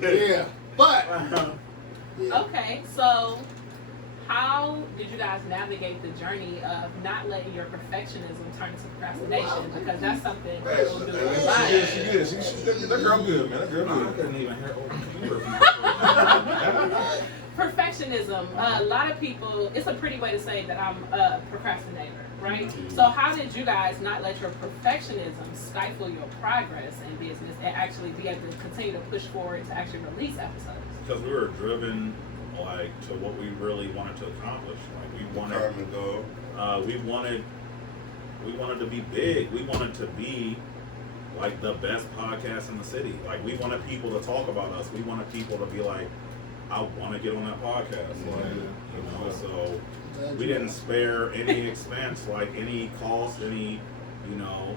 Yeah, but yeah. Okay, so how did you guys navigate the journey of not letting your perfectionism turn to procrastination? Because that's something people do a She lot. good. She good. That girl good, man. That girl I good. couldn't even hear. Perfectionism. A lot of people, it's a pretty way to say that I'm a procrastinator, right? So how did you guys not let your perfectionism stifle your progress in business and actually be able to continue to push forward to actually release episodes? Because we were driven like to what we really wanted to accomplish. Like we wanted, Department goal. we wanted to be big. We wanted to be like the best podcast in the city. Like we wanted people to talk about us. We wanted people to be like, I want to get on that podcast. Like, you know, so we didn't spare any expense, like any cost, any, you know,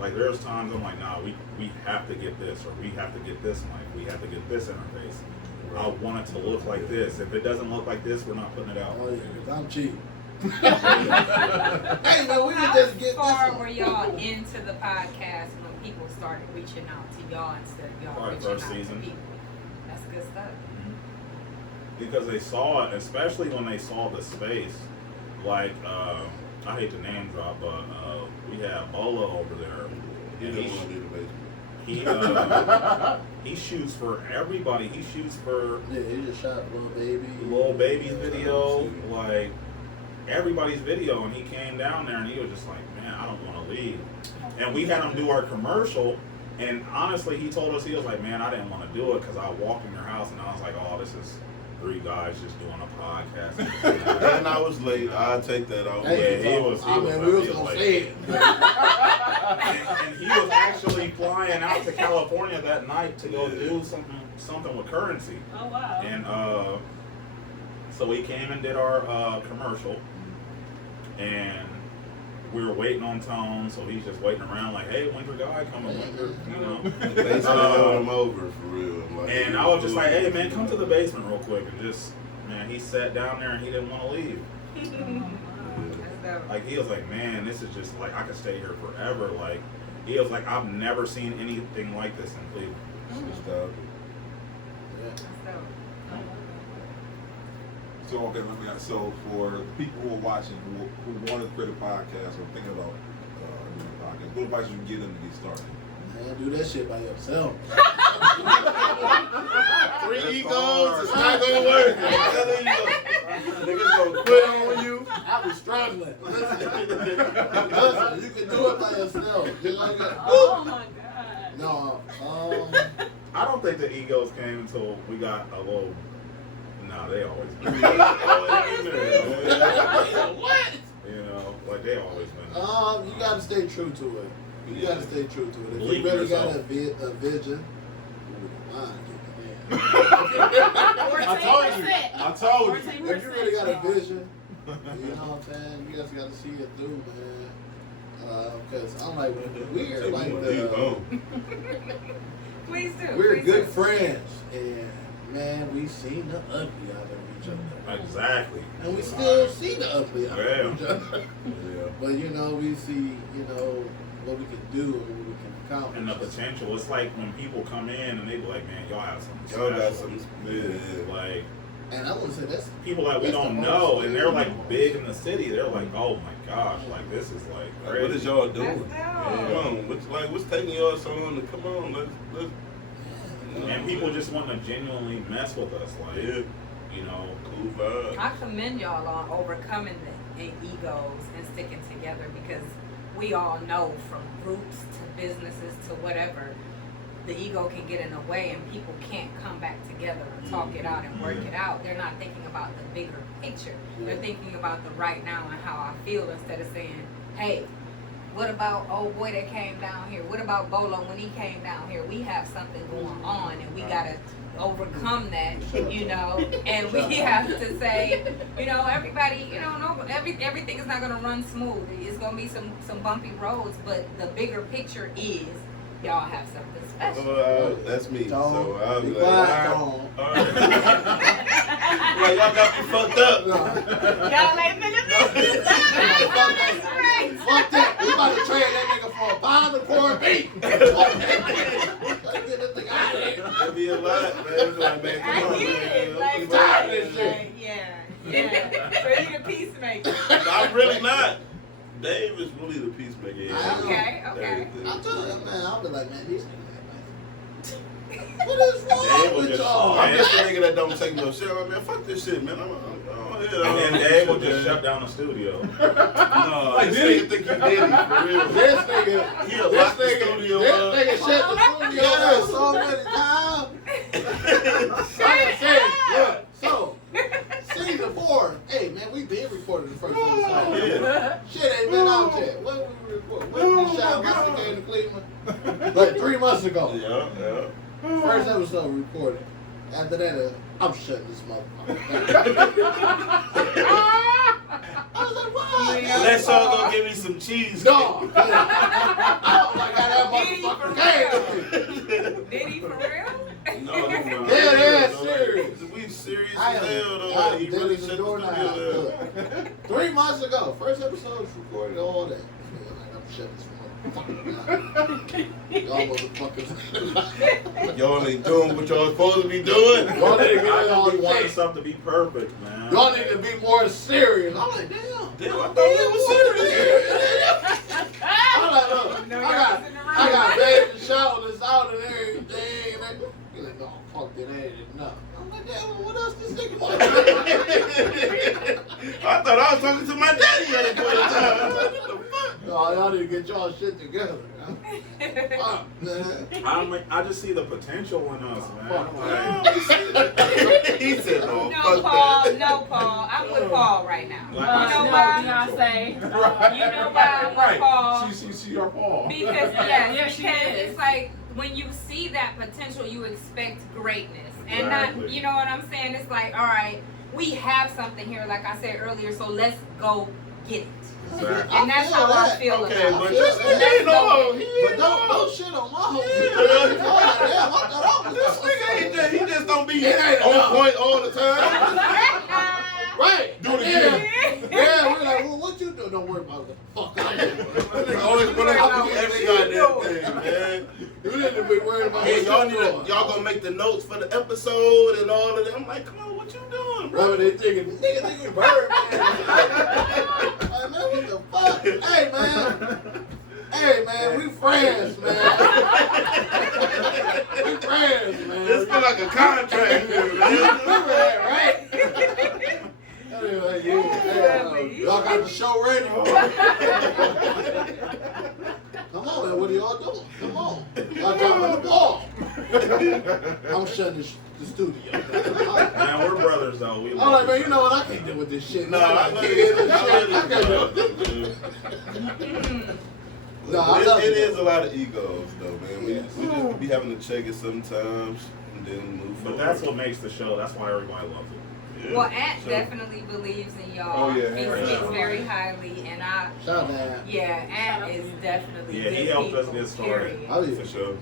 like there's times I'm like, nah, we have to get this, or we have to get this mic, we have to get this interface. I want it to look like this. If it doesn't look like this, we're not putting it out. Oh yeah, 'cause I'm cheap. Hey man, we can just get How far this were one. y'all into the podcast when people started reaching out to y'all instead of y'all Probably reaching first out season. to people? That's good stuff. Because they saw it, especially when they saw the space. Like, I hate to name drop, but we had Bola over there. He And didn't want to do the basement. he shoots for everybody. He shoots for Yeah, he just shot Little Baby. Lil Baby's video, like everybody's video, and he came down there and he was just like, man, I don't want to leave. And we had him do our commercial, and honestly, he told us, he was like, man, I didn't want to do it because I walked in your house and I was like, oh, this is 3 guys just doing a podcast. And I was late. I'll take that off. Hey, Yeah, he was I mean, we was he was gonna like- say it. and he was actually flying out to California that night to go do something with currency. Oh wow. And so we came and did our commercial, and we were waiting on Tone, so he's just waiting around like, hey, when's your guy coming? You know. They held him over for real. Like, And I was just like, hey man, come to the basement real quick, and just, man, he sat down there and he didn't want to leave. That's dope. Like, he was like, man, this is just like, I could stay here forever. Like, he was like, I've never seen anything like this in Cleveland. It's dope. That's dope. So okay, so for the people who are watching who want to create a podcast or thinking about podcast? What advice would you give them to get started? Man, do that shit by yourself. 3 egos, it's not gonna work. I'm telling you. Niggas gonna quit on you. I was struggling. Listen, you can do it by yourself. You know what Oh my God. No, I don't think the egos came until we got a little. Nah, they always been. what? You know, like they always been. You gotta stay true to it. You gotta stay true to it. If Believe you really yourself. got a vision, I told you. If you really got a vision, you know what I'm saying? You just gotta see it through, man. Because I'm like, we're like Please do. we're please good do. friends, and man, we seen the ugly out of each other. Exactly. And we still see the ugly out Yeah. of each other. Yeah. But you know, we see, you know, what we can do and what we can accomplish. And the potential. It's like when people come in and they be like, man, y'all have something Y'all got special. some, yeah. Like, And I want to say that's people that we That's the don't hardest know, thing. and they're like big in the city. They're like, oh my gosh, like this is like crazy. What is y'all doing? That's Come dope. on, what's taking y'all so long to come on? Let's And people just want to genuinely mess with us, like, yeah, you know. cool vibe. I commend y'all on overcoming the egos and sticking together, because we all know from groups to businesses to whatever, the ego can get in the way and people can't come back together and talk it out and work it out. They're not thinking about the bigger picture. They're thinking about the right now and how I feel, instead of saying, hey, what about old boy that came down here? What about Bolo when he came down here? We have something going on and we gotta overcome that, you know, and we have to say, you know, everybody, you know, no, everything is not gonna run smooth. It's gonna be some bumpy roads, but the bigger picture is y'all have something special. That's me. Tone. So I'll be Be like, quiet, all right. Like, y'all got me fucked up. Y'all ain't been in business. Fuck that. We about to trade that nigga for a pound of corned beef. Get this thing out of here. That'd be a lot, man. It's like, man, I come on, get it. man. Like, I'm tired of this shit. like, yeah. So you the peacemaker. I'm really not. Dave is really the peacemaker. Yeah. Okay. I told him, man, I'll be like, man, these niggas ain't nice. What is Dave wrong will with just, y'all? I'm just a nigga that don't take no shit. Man, fuck this shit, man. I'm And then Dave will just shut down the studio. No, Like, this did he? nigga think you did it, for real. This nigga, He'll this lock the nigga, studio this up. nigga shut the studio down so many times. Like I said, look, so, season 4, hey man, we been recording the first episode. Yeah. Shit ain't been out yet. When we record? When we shot What's the Game in Cleveland? Like 3 months ago. Yeah. First episode recorded. After that, I'm shutting this motherfucker down. I was like, what? Let's all go give me some cheese. No. I don't like how that motherfucker came. Did he for real? No. Yeah, serious. We serious I as am. hell, though. I'm He really Dennis shut the door studio down. 3 months ago. First episode was recorded, all that. I'm shutting this motherfucker down. Y'all motherfuckers. Y'all ain't doing what y'all supposed to be doing. Y'all need to get I it all be wanting checked. stuff to be perfect, man. Y'all need to be more serious. I'm like, damn. Damn, I thought we was serious. I'm like, look, I got bed and showers out and everything. And you're like, no, fuck that, ain't enough. I'm like, damn, what else this nigga want? I thought I was talking to my daddy at a point in time. I was like, what the fuck? No, y'all need to get y'all shit together, man. Fuck, man. I just see the potential in us, man. Fuck, Like, He said, no, No, fuck Paul. that. No, Paul. I'm with Paul right now. Like, You know No, why? Beyonce. You know why I'm with Paul? She our Paul. Because Yeah, she because is. it's like when you see that potential, you expect greatness, and Exactly. not, you know what I'm saying? It's like, all right, we have something here, like I said earlier, so let's go get it. exactly. And that's how I feel Okay, about but it. this Let's nigga ain't go no, get he it. But ain't don't no. shit on my whole Yeah. situation. Damn, I thought I was This nigga ain't just, he just don't be It ain't on enough. point all the time. Right. Do it Yeah. again. Yeah, we're like, well, what you do? Don't worry about the fuck I'm doing. Nigga always put up every goddamn thing, man. You need to be worried about Hey, what y'all you need doing. to, y'all gonna make the notes for the episode and all of that. I'm like, come on, what you doing, bro? Bro, they thinking, nigga, you bird, man. Like, man, what the fuck? Hey, man. Hey, friends, man. We friends, man. This feel like a contract here, We man. friends, right? Anyway, y'all got the show ready? Come on, man. What are y'all doing? Come on. Y'all dropping the ball. I'm shutting the studio. Man, we're brothers though. We I'm like, man, you know what? I can't deal with this shit. No, man. I I love can't deal with it. this shit. I can't deal with this. No, I love It it. is a lot of egos, though, man. We Yes. just be having to check it sometimes and then move But forward. that's what makes the show. That's why everybody loves it. Yeah. Well, Ant So- definitely believes in y'all. Oh, yeah, He yeah. speaks very highly, and Shout out to Ant. Ant is definitely Yeah, he good helped us people, get started. period. Oh, yeah. For sure.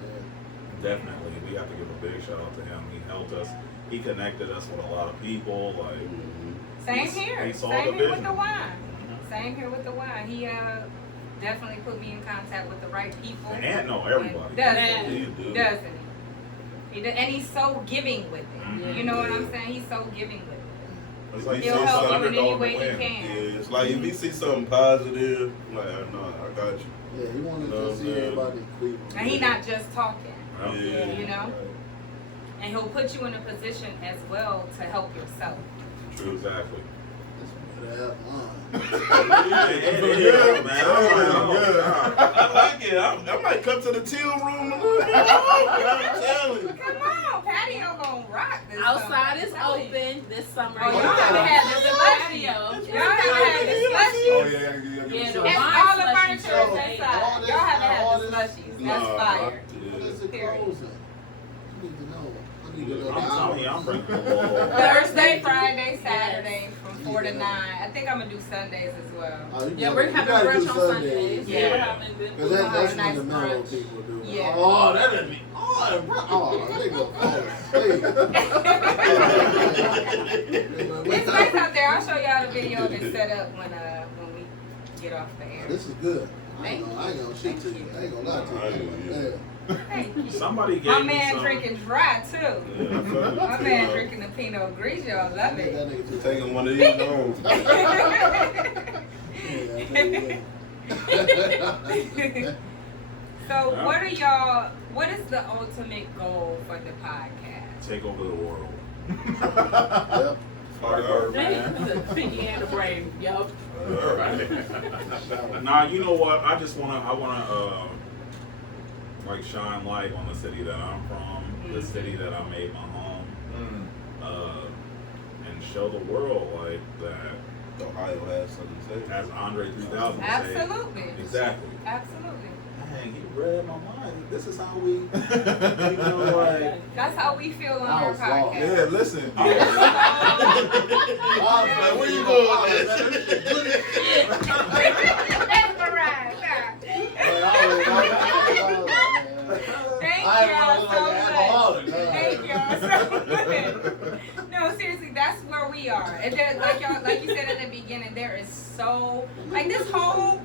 Definitely, we have to give a big shout out to him. He helped us. He connected us with a lot of people. Like, Mhm. Same here. He saw Same the here with vision. the wine. Same here with the wine. He definitely put me in contact with the right people. and Ant know everybody. Doesn't Man. he? You do. Doesn't he? And he's so giving with it. Mhm. You know what I'm Yeah. saying? He's so giving with it. It's If like you He'll see help you something- in any underdog way to he win. can. Yeah, it's like if you see something positive, like, no, I got you. Yeah, he wanted No, to see man. everybody quit. And he's not just talking. Yeah. You know? And he'll put you in a position as well to help yourself. True. Exactly. That line. Yeah, man. I like it. I might come to the till room a little bit. I'm telling you. Come on, patio gonna rock this Outside summer. is I'm telling you. open this summer. Oh, y'all haven't had the slushy. Y'all haven't had the Oh slushy. yeah, Yeah, And the all the wine furniture is slushy. inside. All this- Y'all haven't had all the this- slushies. That's Nah, fire. What yeah. is it Period. closing? I need to know. I need to know. I'm telling you, I'm bringing the whole. Thursday, Friday, Saturday from 4 to 9. I think I'm gonna do Sundays as well. Oh, you Yeah, gotta- we're you having gotta do brunch on Sundays. Yeah. We're having Cause good that's Nice when the mellow brunch. people do. Yeah. Oh, that'd be. Oh, they go fall asleep. It's nice out there. I'll show y'all the video of it set up when we get off the air. This is good. I Thank ain't gonna shit to you. I ain't gonna lie to you. Thank you. Somebody gave My me man some. drinking dry too. Yeah, I fuck with My you, man drinking the Pinot Grigio. Love That it. nigga too. Taking one of these home. So what is the ultimate goal for the podcast? Take over the world. Yep. Fire. The Pinky and the Brave, yo. Nah, you know what? I wanna like shine light on the city that I'm from, the city that I made my home, and show the world like that. Ohio has something to say. As Andre 3000 said. Absolutely. Exactly. Absolutely. Dang, he read my mind. This is how we, you know, like. That's how we feel on I our was lost. podcast. Yeah, listen. Like, where you going with that? That's the ride. Thank y'all so much. Thank y'all so much. No, seriously, that's where we are. And then, like you said in the beginning, there is so these whole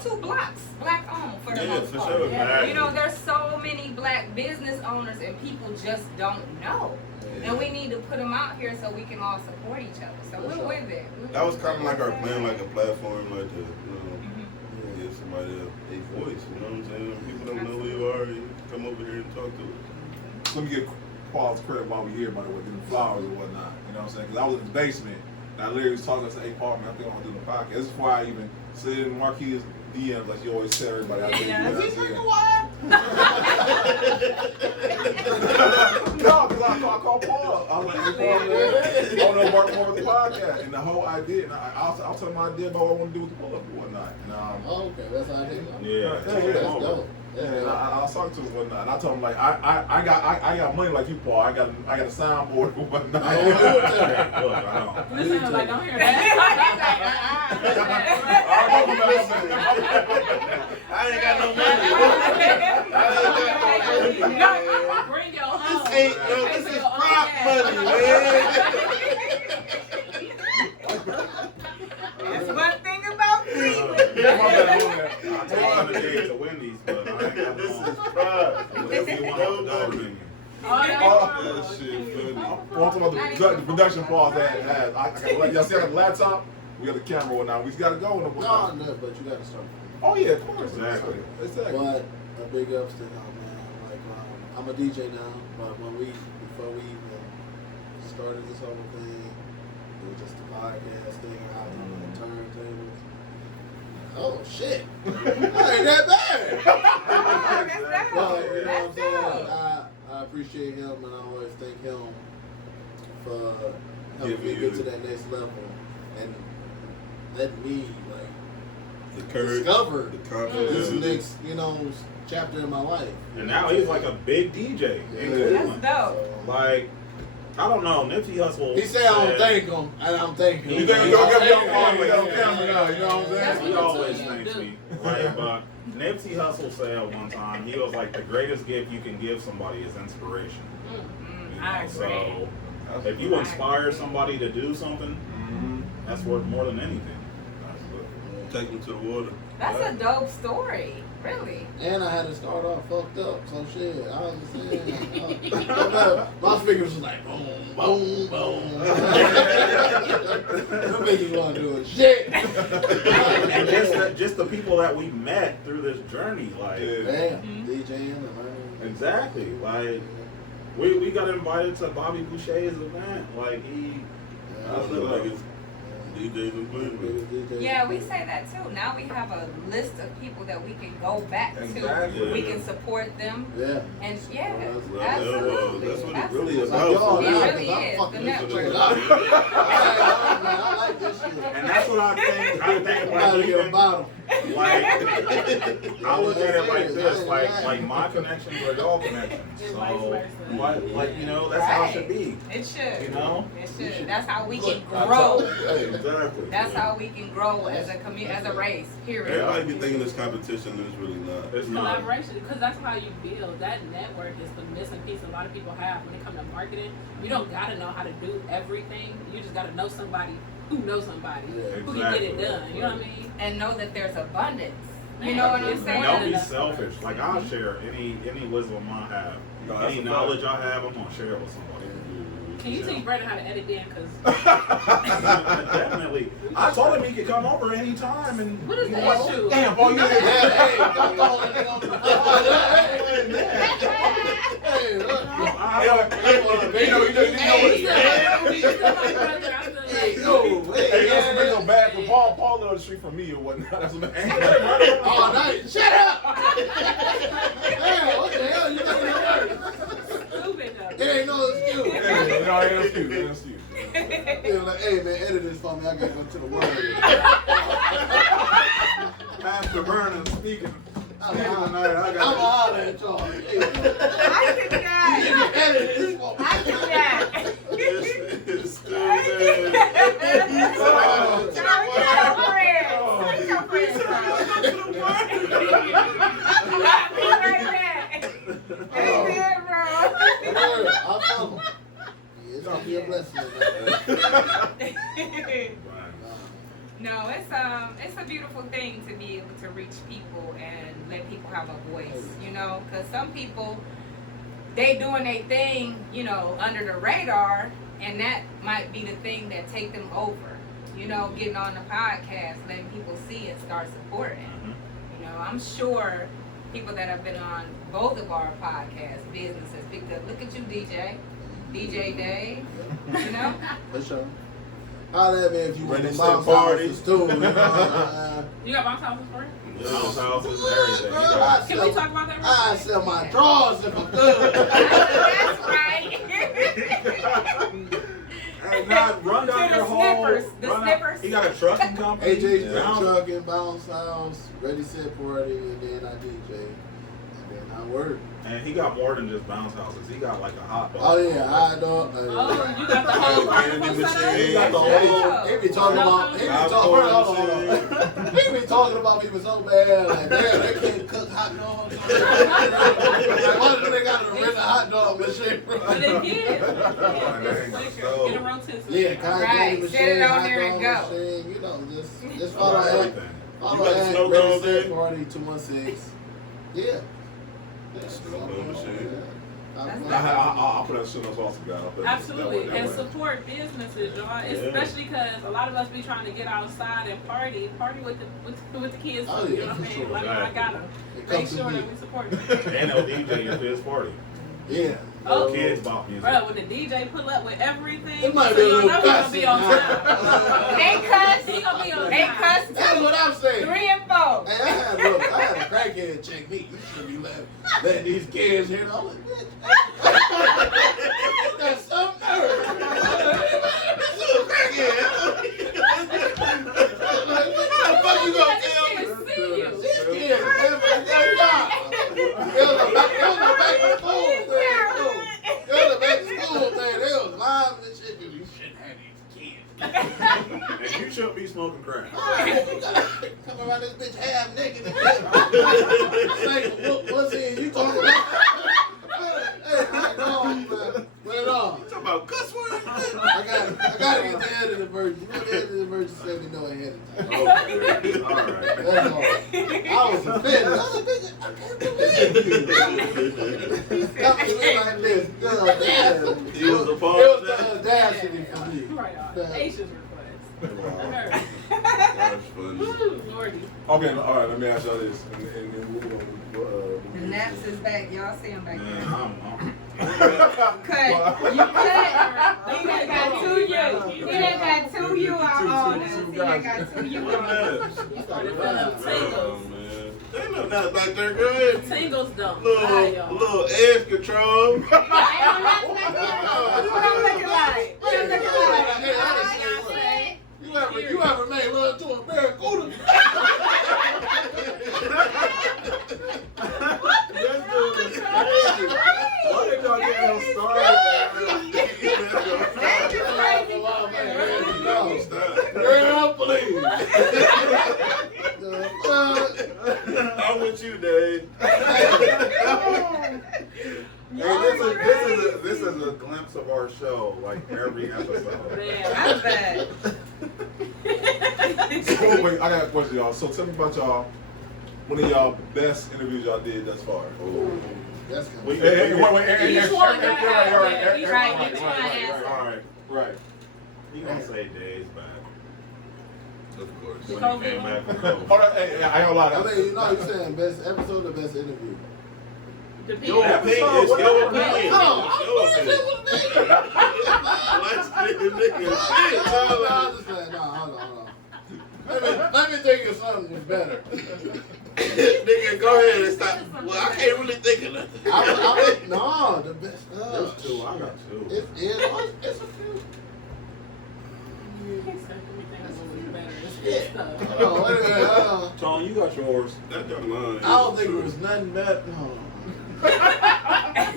2 blocks black owned for the Yeah, most for part. sure. Yeah. You know, there's so many black business owners and people just don't know. And we need to put them out here so we can all support each other. So we're with it. That was kind of like our plan, like a platform, like to, give somebody a voice. You know what I'm saying? People don't know who you are. You come over here and talk to us. Let me get Paul's credit while we're here, by the way, doing flowers or whatnot. You know what I'm saying? Because I was in the basement, and I literally was talking to hey, Paul, man, I think I want to do the podcast. This is before I even slid in Marquis' DMs like you always tell everybody. I think Yeah. you know what No, because I called Paul. I was like, hey, Paul, man, I want to work more with the podcast. And the whole idea, and I was telling my idea about what I want to do with the pull-up and whatnot. And, Oh, okay, that's how I did. Yeah. That's dope. yeah, and I was talking to him and whatnot, and I told him like I got money like you, Paul. I got a soundboard and whatnot. I don't do it there. Look, I don't. Listen, like, don't hear that. I ain't got no money. I ain't got no money. Bring your home. This ain't, yo, this is prop money, man. That's one thing about Cleveland. I take 100 days to Wendy's, but I ain't got This is no. prop. Whatever you want on the dollar menu. That shit funny. Well, I'm talking about the production Paul has. Y'all see I got the laptop, we got the camera now. We just gotta go. No, no, but you gotta start. Oh yeah, of course. Exactly. Exactly. But a big ups to him, man. Like, I'm a DJ now, but before we even started this whole thing, it was just a podcast thing. I was on the turntables. Oh shit! I ain't that bad. That's Well, you know what I'm That's saying? dope. I appreciate him, and I always thank him for helping Giving me get you to that next level and letting me like The courage, discover the this confidence. next, chapter in my life. And now he's like a big DJ in Yeah. Cleveland. That's dope. So, Like, I don't know, Nipsey Hussle. he said I don't thank him, and I'm thanking him. You think you gonna give your camera Yeah. now, you know what I'm That's saying? He what always you thanks do. me. Like, but Nipsey Hussle said one time, he was like, the greatest gift you can give somebody is inspiration. You know, I agree. so if you inspire somebody to do something, that's worth more than anything. Take them to the water. That's a dope story. Really. And I had to start off fucked up, so shit. I was just saying, my fingers was like boom, boom, boom. Them bitches want to do a shit. And just the people that we met through this journey, like, Damn, DJing and learning. exactly, like, we got invited to Bobby Boucher's event, like, I feel like it's DJs in Cleveland. Yeah, we say that too. Now we have a list of people that we can go back Exactly. to. We can support them. Yeah. And yeah, Well, absolutely. that's what it's really It's about. like, y'all It now, really 'cause I'm is, fucking the this network. shit up. I like this shit. and that's what I think I'm like, about to get a even, bottle. like, I look at it like this, like my connections are y'all connections. And vice So, versa. like, you know, that's how it should be. It should. You know? It should. That's how we can Look, grow. Exactly. That's how we can grow as a as a race. Period. Everybody be thinking it's competition, and it's really not. It's not. Collaboration, because that's how you build. That network is the missing piece a lot of people have when it comes to marketing. You don't gotta know how to do everything. You just gotta know somebody who knows somebody who can get it done. You know what I mean? And know that there's abundance. You know what I'm And saying? don't be selfish. Like, I'll share any wisdom I have, No, that's any a knowledge I have, I'm gonna share it with somebody. Can you teach Brandon how to edit then? Because Definitely. I told him he could come over anytime and. what is you the know, issue? Damn, boy, you Hey, hey, don't throw anything on the Hey, look. You know what? Hey, yo, Hey, that's hey, what makes so bad for Paul. Paul lives on the street from me or whatnot. That's what makes Oh, nice. Shut up! Hey, what the hell you doing at work? Stupid though. There ain't no excuse. Hey, no, ain't no excuse. They're like, hey man, edit this for me. I gotta go to the word. Pastor Vernon speaking. I'm tonight. I got holler at y'all. Hey, I can not. edit this for me. I can not. It's stupid. I follow. Yeah, it's gonna be a blessing. No, it's a beautiful thing to be able to reach people and let people have a voice, you know, because some people, they doing their thing, you know, under the radar, and that might be the thing that take them over, you know, getting on the podcast, letting people see and start supporting. You know, I'm sure people that have been on both of our podcast businesses, because look at you, DJ Dave, you know. For sure. Holla at me if you want Ready to to bounce party. houses too. You got bounce houses for it? House houses, everything. You Girl, got- Can we talk about that? I sell my drawers if I'm good. That's right. And not run down To the your whole. snippers, the run out- snippers. He got a trucking company. AJ's Bounce- truck and bounce house, ready set party, and then I DJ, and then I work. And he got more than just bounce houses. He got like a hot dog. Oh yeah, hot dog. Oh, you got the whole carnival set up? He got the whole. He be talking about. He be talking. He be talking about people so bad. Like, damn, they can't cook hot dogs. Like, why do they got to rent a hot dog machine? But they did. Get a rotisserie. Yeah, cotton Right, candy set machine, it on hot there dog and go. machine. You know, just Follow follow everything. You Follow got the at snow Ready cones Set in? Party 216. Yeah. Snow cone machine. I'll put that shit on sauce guy. Absolutely, and support businesses, y'all. Especially because a lot of us be trying to get outside and party with the kids. Oh, You yeah, know what for I mean? sure. Like I gotta make sure that we support them. And they'll DJ your fifth party. Yeah. Oh. Kids bop music. Bro, when the DJ pull up with everything, It might so be a you little know he's gonna be on cussing. time. They cuss. He gonna be on They time. cuss That's too. what I'm saying. 3 and 4. Hey, I had a crackhead check me. You should be letting these kids hear. I'm like, bitch. That's some nerve. This little crackhead. What the fuck you gonna tell me? See you. These kids, man, their job. They'll go back to school. They'll go back to school thing. They was live and shit. You shouldn't have these kids. And you shouldn't be smoking crack. Come around this bitch half naked and like, what's in? You talking about? Hey, no, man. Put it on. You talking about cuss words? I gotta get the end of the verse. You know the end of the verse, just let me know ahead of time. Okay. All right. That's all. I was offended. I was like, bitch, I can't believe you. Come to me like this. He was a It part was of the that. audacity for me. Right on. Asia's request. That's funny. Woo, Lordy. Okay, all right. Let me ask y'all this, and then we'll The Naps is back. Y'all see him back Man, there. I'm Cut. You cut. He done got 2 you. He done got 2 you on this. He done got 2 you What on that? You started putting up Oh, tingles. man. They know nothing back there, girl. Tingles don't lie, y'all. Little edge control. What I'm looking like? What I'm looking like? You ever made love to a barracuda? Why did y'all get him started? Girl, please. The fuck? I'm with you, Dave. Hey, this is a glimpse of our show, like every episode. Man. I'm bad. Oh, wait, I got a question, y'all. So tell me about y'all. One of y'all best interviews y'all did thus far. That's kind We- of Wait, Each one gotta have, yeah, each one gets one answer. All right. right. You gonna say days back? Of course. When he came back from COVID. Hold on, hey, I ain't gonna lie. I mean, you know, you saying best episode or best interview? Depends. Your opinion. It's your opinion. Oh, It's your opinion. Let's get the nigga. I'm just saying, no, hold on. Let me think of something that's better. Nigga, go ahead and stop. Well, I can't really think of nothing. No, the best. There's 2. I got 2. It's a few. Oh, wait a minute. Tone, you got yours. That's your line. I don't think it was nothing better. Hold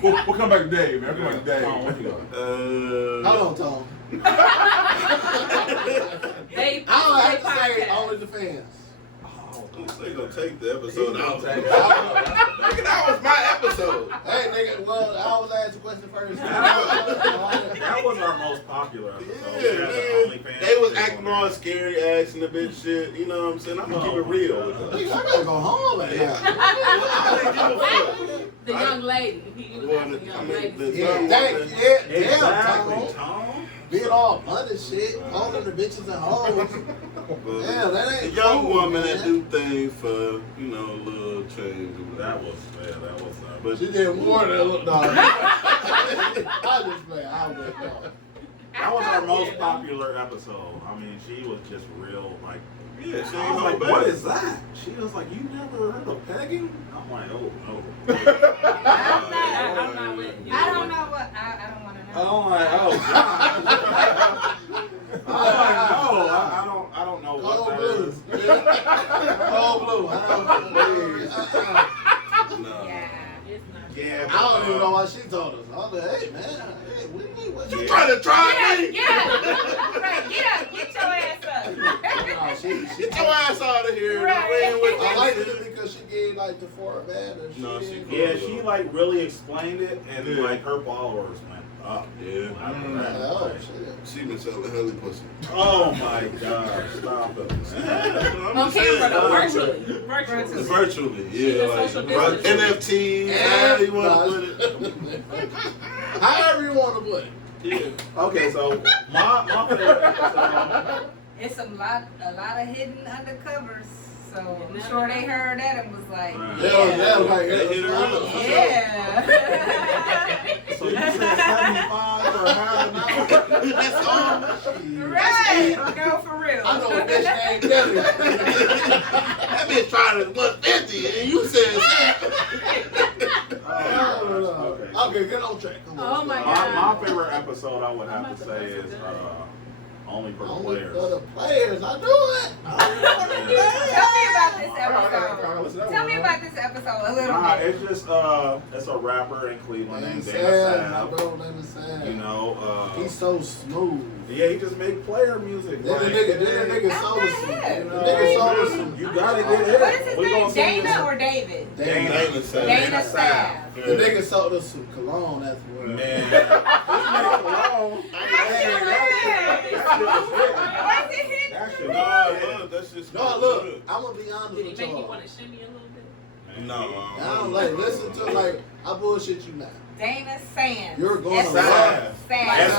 We'll come back to Dave, man. We'll come back to Dave. Tone, what you got? on, Tom. They I'll have to say podcast. only the fans. They gonna take the episode out. Take it. Nigga, that was my episode. Hey, nigga, well, I always ask the question first. That was our most popular episode. Yeah, We had the nigga. OnlyFans They was people acting on all there. scary, asking the bitch shit. You know what I'm saying? I'm gonna keep it real with us. I gotta go home right now. I didn't give a fuck. The young lady. He was Well, asking I young mean, lady. the Yeah, young damn, woman- Exactly, Tom. Tone. Being all under shit, calling the bitches and hoes. Well, Damn, that the ain't young cool, woman man. that do things for, you know, a little change. or whatever. That was. But She did more than a little. No. I just play. I was no. That was our most popular episode. I mean, she was just real, like. yeah, she I ain't was no like, bad. what is that? She was like, you never heard of pegging? I'm like, oh no. I'm not with you. I don't know what. I don't want to know. I'm like, oh god. I'm like, no, I don't know Cold what blue. that is. Cold blue. I No. Yeah. It's not. Yeah, don't even know why she told us. I was like, hey, man. Hey, what You trying to try me? Yeah. Right. Get up. Get your ass up. No, she Get your ass out of here. Right. Man, what I you like said. it because she gave like the format or shit? No, she cool. Yeah, she like really explained it, and Yeah. like her followers went up. Yeah. After that, Oh like, shit. She been selling hella pussy. oh my God, stop it, man. On camera though, virtually. Virtually, She's yeah. a Like, social business. NFTs, however you want to put it. However you want to put it. Yeah. Okay, so my favorite episode. It's a lot of hidden undercovers. So I'm Yeah. sure they heard that and was like, Right. Yeah, like They hit her up. yeah. So you said 75 or half an hour? That's all. Right. No, for real. I know a bitch named Kelly. That bitch tried it 150 and you said Okay, get on track. Come on. Oh my My God. favorite episode I would have to say is Only for the Only Players. for the players. I knew it. Tell me about this episode. Tell me about about this episode a little Nah, bit. it's just it's a rapper in Cleveland named Let me Dana say, Sav. bro, let me say. You know, He's so smooth. yeah, he just make player music. Then the like, nigga sold us some. Yeah. The nigga sold us some. You gotta get it. What is his We name? gonna send you Dana some- or David? Dana. Dana Sav. Dana Sav. The nigga sold us some cologne. That's what. Man, he made it alone. What's it hit? That shit No, was look, that's just No, look. I'm gonna be honest Did he with make you y'all. want to shimmy a little bit? No. I don't like listen to like I bullshit you now. Dana Sands. You're going to S- love. Sands.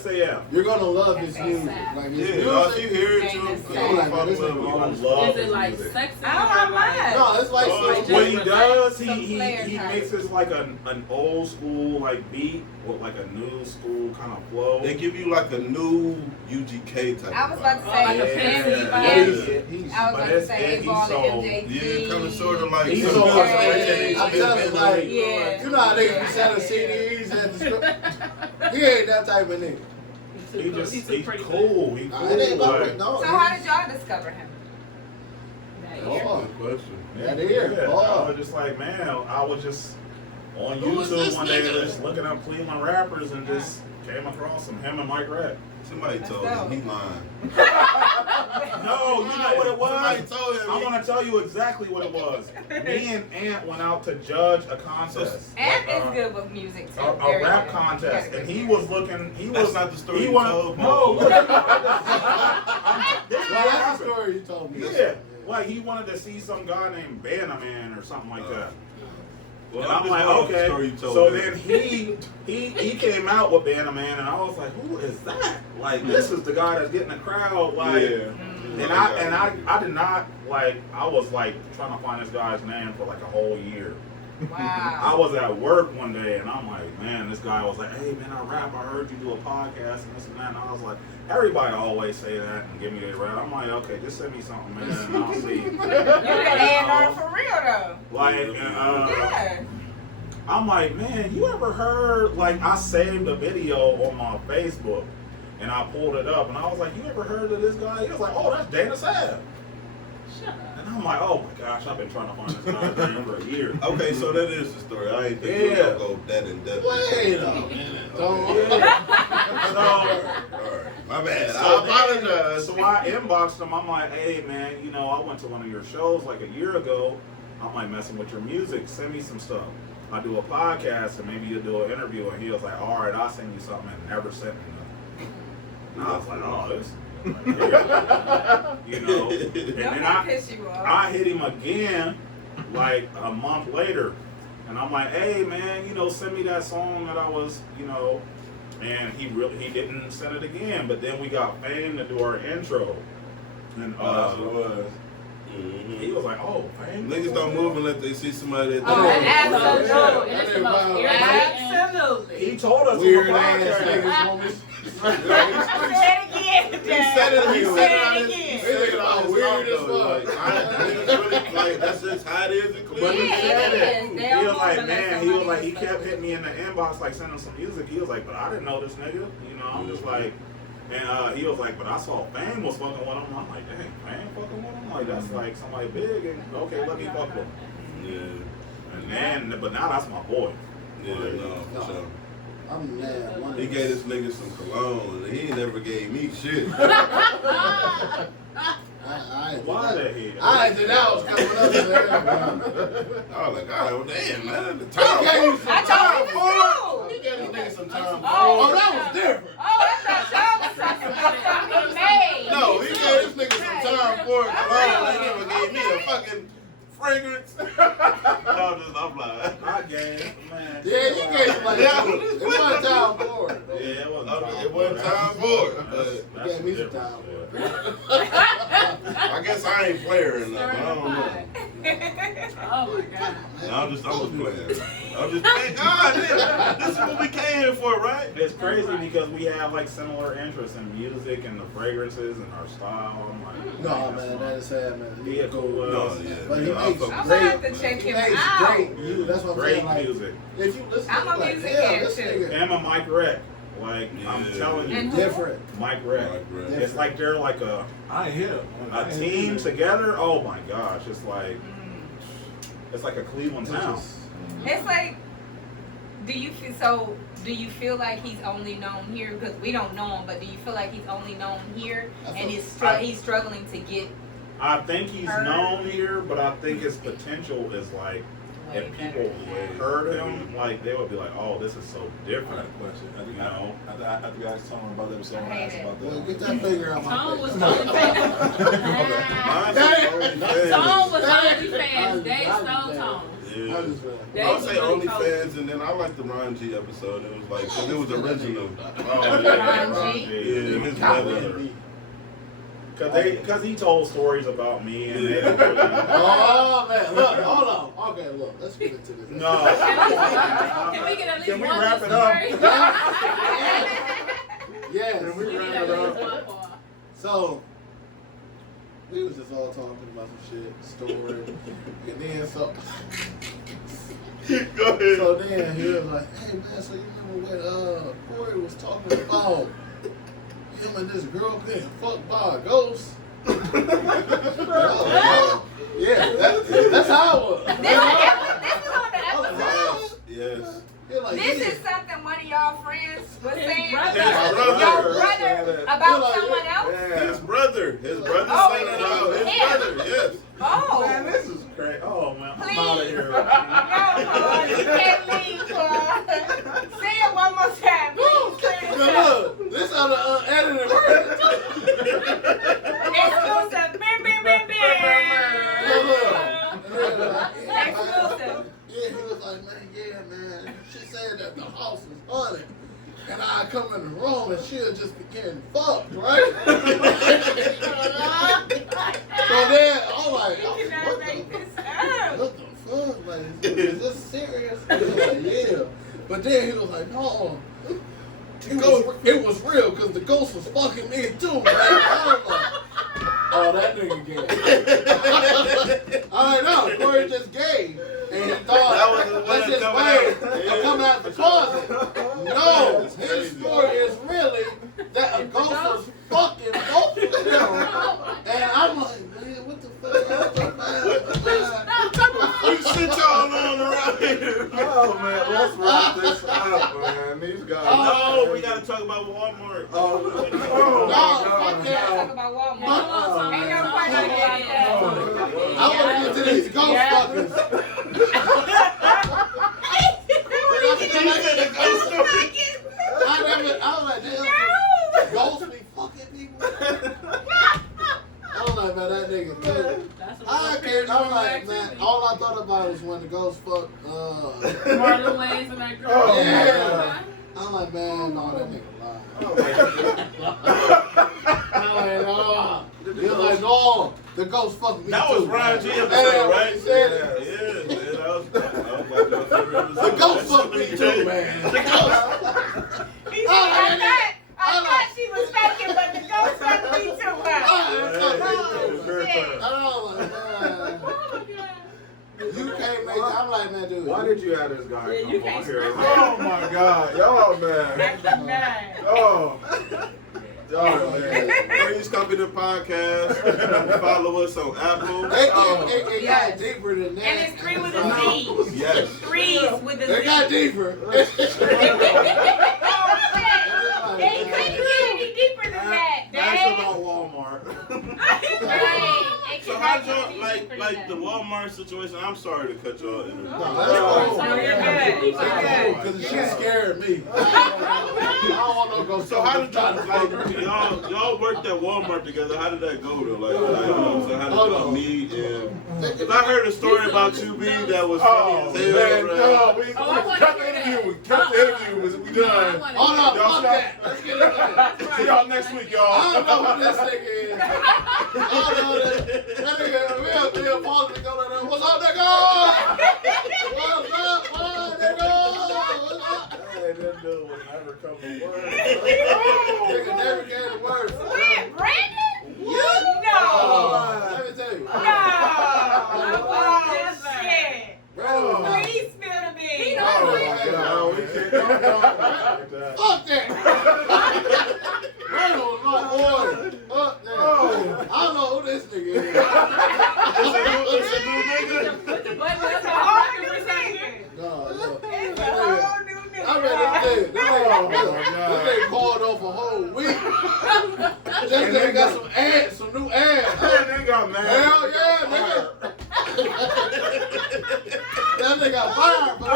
SAF. You're gonna love his music. Like his Yeah, all you music. hear it Dana too. Sav. You Like, fall this in love nigga with I it. love Is his it like music. sexy? I don't or like- No, it's like Oh, some What he does, Some he player type. mixes like an old school like beat with like a new school kind of flow. They give you like a new UGK type. I was about to Oh, say, like a yeah. fancy Yeah. vibe. He's I was But about to it's- say, and ball he's the so- MJG. Yeah, kind of sort of like. He's some so good frustrated. stuff. I'm telling you, like, Yeah. you know how niggas be Yeah. selling CDs at the store. He ain't that type of nigga. He just He's he's pretty cool. He Nah, it ain't cool. about Like, it, no. So how did y'all discover him? Oh, Good question. That ear, yeah, boy. I was just like, man, I was just on Who was YouTube this one day, nigga? just looking up Cleveland rappers, and just came across him and Mike Redd. Somebody told him he lying. No, you know what it Somebody was? told him. I'm gonna tell you exactly what it was. Me and Ant went out to judge a contest. Ant Like, is good with music too. a Very rap good. contest, Very and good. he was looking. He That's was not the story he you wanted- told, No, Mo. look, Well, that's the story you told me. yeah, like he wanted to see some guy named Bannerman or something like that. Well, And I'm just like, going off the okay. story you told So me. then he came out with Bannerman, and I was like, who is that? Like, this is the guy that's getting the crowd. Like, and I did not like. I was like trying to find this guy's name for like a whole year. I Wow. was at work one day, and I'm like, man, this guy was like, hey man, I rap. I heard you do a podcast and this and that. And I was like, everybody always say that and give me their rap. I'm like, okay, just send me something, man, and I'll see. You can A&R for real though. Like, Yeah. I'm like, man, you ever heard, like, I saved a video on my Facebook, and I pulled it up, and I was like, you ever heard of this guy? He was like, oh, that's Dana Sav. Shut up. And I'm like, oh my gosh, I've been trying to find this guy's name for a year. Okay, so that is the story. I ain't think we were Yeah. gonna go that in depth. Wait a minute. Don't. So, Alright, my bad. So I apologize. So I inboxed him. I'm like, hey man, you know, I went to one of your shows like a year ago. I'm like messing with your music. Send me some stuff. I do a podcast and maybe you'll do an interview. And he was like, all right, I'll send you something, and never sent me nothing. And I was like, oh, this. You know, and Don't then let me piss you off. I hit him again like a month later, and I'm like, hey man, you know, send me that song that I was, you know, and he didn't send it again. But then we got Fame to do our intro, and That's what it was. he was like, oh, Fame. Niggas don't move unless they see somebody that Oh, don't. absolutely. And it's the most Wow. irritating. Absolutely. He told us Weird on the ass podcast. niggas, homie. Say it again. He said it. He Say said it it. again. He said it on his Weird mouth, as though. fuck. Like that's just how it is in But Cleveland. he Yeah, said it it. is. They He don't was like, move man, unless he was like, somebody he is kept like- hitting me in the inbox, like sending some music. He was like, but I didn't know this nigga. You know, I'm just like, and he was like, but I saw Fame was fucking with him. I'm like, dang, Fame fucking with him? Like, that's like somebody big, and okay, let me fuck with him. Yeah, And then, but now that's my boy. yeah, no, for sure. I'm mad. He gave this nigga some cologne, and he ain't never gave me shit. I Why the hell? I didn't think that was coming up to that. I was like, oh damn, man, the He time. gave you some I time thought for it. he He gave this nigga some time. Oh, Oh, that was different. Oh, I thought y'all was talking about something made. No, he gave this nigga some time for it. They never gave me a fucking fragrance. I'm lying. I gave, man. Yeah, you gave him like Yeah. it wasn't time for it. Yeah, it wasn't time. It wasn't time for it. You gave me some time for it. I guess I ain't player enough. I don't know. Oh my god. I'm just playing. I'm just playing. God, this is what we came here for, right? It's crazy because we have like similar interests in music and the fragrances and our style. I'm like, No, man, that is sad, man. He a cool No, yeah. But he I makes fuck I'm with gonna great, have to check he him makes out. great music. That's what I'm great saying. Like, music. if you listen I'm to a it, like, music hell, head, this too. nigga And a Mike Rec. Like, I'm Yeah. telling you, And who? different. Mike Rec. Mike Rec. It's like they're like I ain't here. a team together. Oh my gosh, it's like a Cleveland town. It's like, do you feel like he's only known here because we don't know him? But do you feel like he's only known here and he's struggling to get? I think he's Heard. known here, but I think his potential is like if people heard him, like they would be like, "Oh, this is so I got different." a question. You know? I think I asked Tom about that. So I'm I gonna hate ask it. about Well, that. get that finger out Tom my was face. Mine's OnlyFans. Tom was That- OnlyFans. They I- stole Tom. Yeah. I just They I would say really OnlyFans, and then I like the Ron G episode. It was like, cause it was original. Oh yeah, Ron G? Yeah, his brother. Because he told stories about me and they didn't really, Oh man, look, hold on. Okay, look, let's get into this. no. Can we get at least Can we one wrap good it up? story? Yes. We need at least one more. So we was just all talking about some shit, story, and then so Go ahead. so then he was like, "Hey man, so you remember when Corey was talking about him and this girl getting fucked by a ghost?" Yeah, that's how it was. This is on the episode. Yes. You're like, This yeah. is something one of y'all friends was His saying. brother. His Your brother. brother about You're like, someone else. His brother. His brother Oh, saying it out. His yeah. brother. Yes. Oh. Man, this is crazy. Oh man, I'm Please. out of here. No, Paul, you can't leave, Paul. Say it one more time, please. Look, this on the edited version. Exclusive. Bing, bing, bing, bing. Exclusive. Yeah, he was like, man, yeah, man. She said that the house is haunted. And I come in the room and she'll just be getting fucked, right? So then I'm like, You cannot what make the, this up. what the fuck? Like, is this serious? He was like, yeah. But then he was like, no. It was real because the ghost was fucking me too, man. I was like, oh, that nigga gay. I know, Corey just gay. And he thought, that's his way of coming out the closet. No, his story is really that a ghost was fucking both of them. And I'm like, man, what the fuck? You sit y'all on around here. Oh man, let's wrap this up, man. These guys. No, we gotta talk about Walmart. Oh, fuck that. Talk about Walmart. Ain't nobody about that. I want to get to these ghost fuckers. I was like, damn, ghosts be fucking people. I was like, man, that nigga, dude. That's I what can't, I'm like, activity. man, all I thought about was when the ghost fucked, Marlon Wayans and that girl. Oh, yeah. I'm like, man, no, that nigga lied. I'm like, no. He was like, no, the ghost fucked me That too. was Ron G man. episode, Yeah, right? he said Yeah, it. yeah, man. That was like my favorite episode. The ghost fucked me too, man. The ghost. He said, I thought she was faking, but the ghost fucked me too much. Oh my god. You can't make. I'm like, man, dude. Why did you have this guy Yeah, come you on can't here? Oh my God, y'all man. Oh, y'all man. Please copy the podcast. Follow us on Apple. It Yes. got deeper than that. And it's 3 with a Z. Yes. 3s with a Z. It got deeper. It couldn't get any deeper than that. That's Dang. about Walmart. Dang. So how y'all like the Walmart situation? I'm sorry to cut y'all in. No, that's cool. No, you're good. You're good. Because the shit scared me. I don't want to go. So how did y'all worked at Walmart together? How did that go though? Like so how did y'all meet? And because I heard a story about you being that was funny as hell. Man, right? no, we cut the interview. We cut the interview. We done. Hold on, fuck that. Let's get it done. See y'all next week, y'all. I don't know who this nigga is. I don't know that nigga. Real Paul to go to there. What's up, nigga? What's up, nigga? Hey, that dude would never come to work. Nigga never gave a word. Brandon? No. Let me tell you. Oh, shit. Please spill the beans. Oh, my God. We can't talk about that. Fuck that. Brandon was my boy. Fuck that. I don't know who this nigga is. It's a new nigga. Put the button up It's a on whole the new nigga. No. It's a whole new nigga. I read this nigga called off a whole week. This nigga got some ads, some new ads. That nigga got mad. Hell yeah, nigga. That nigga got fired for that.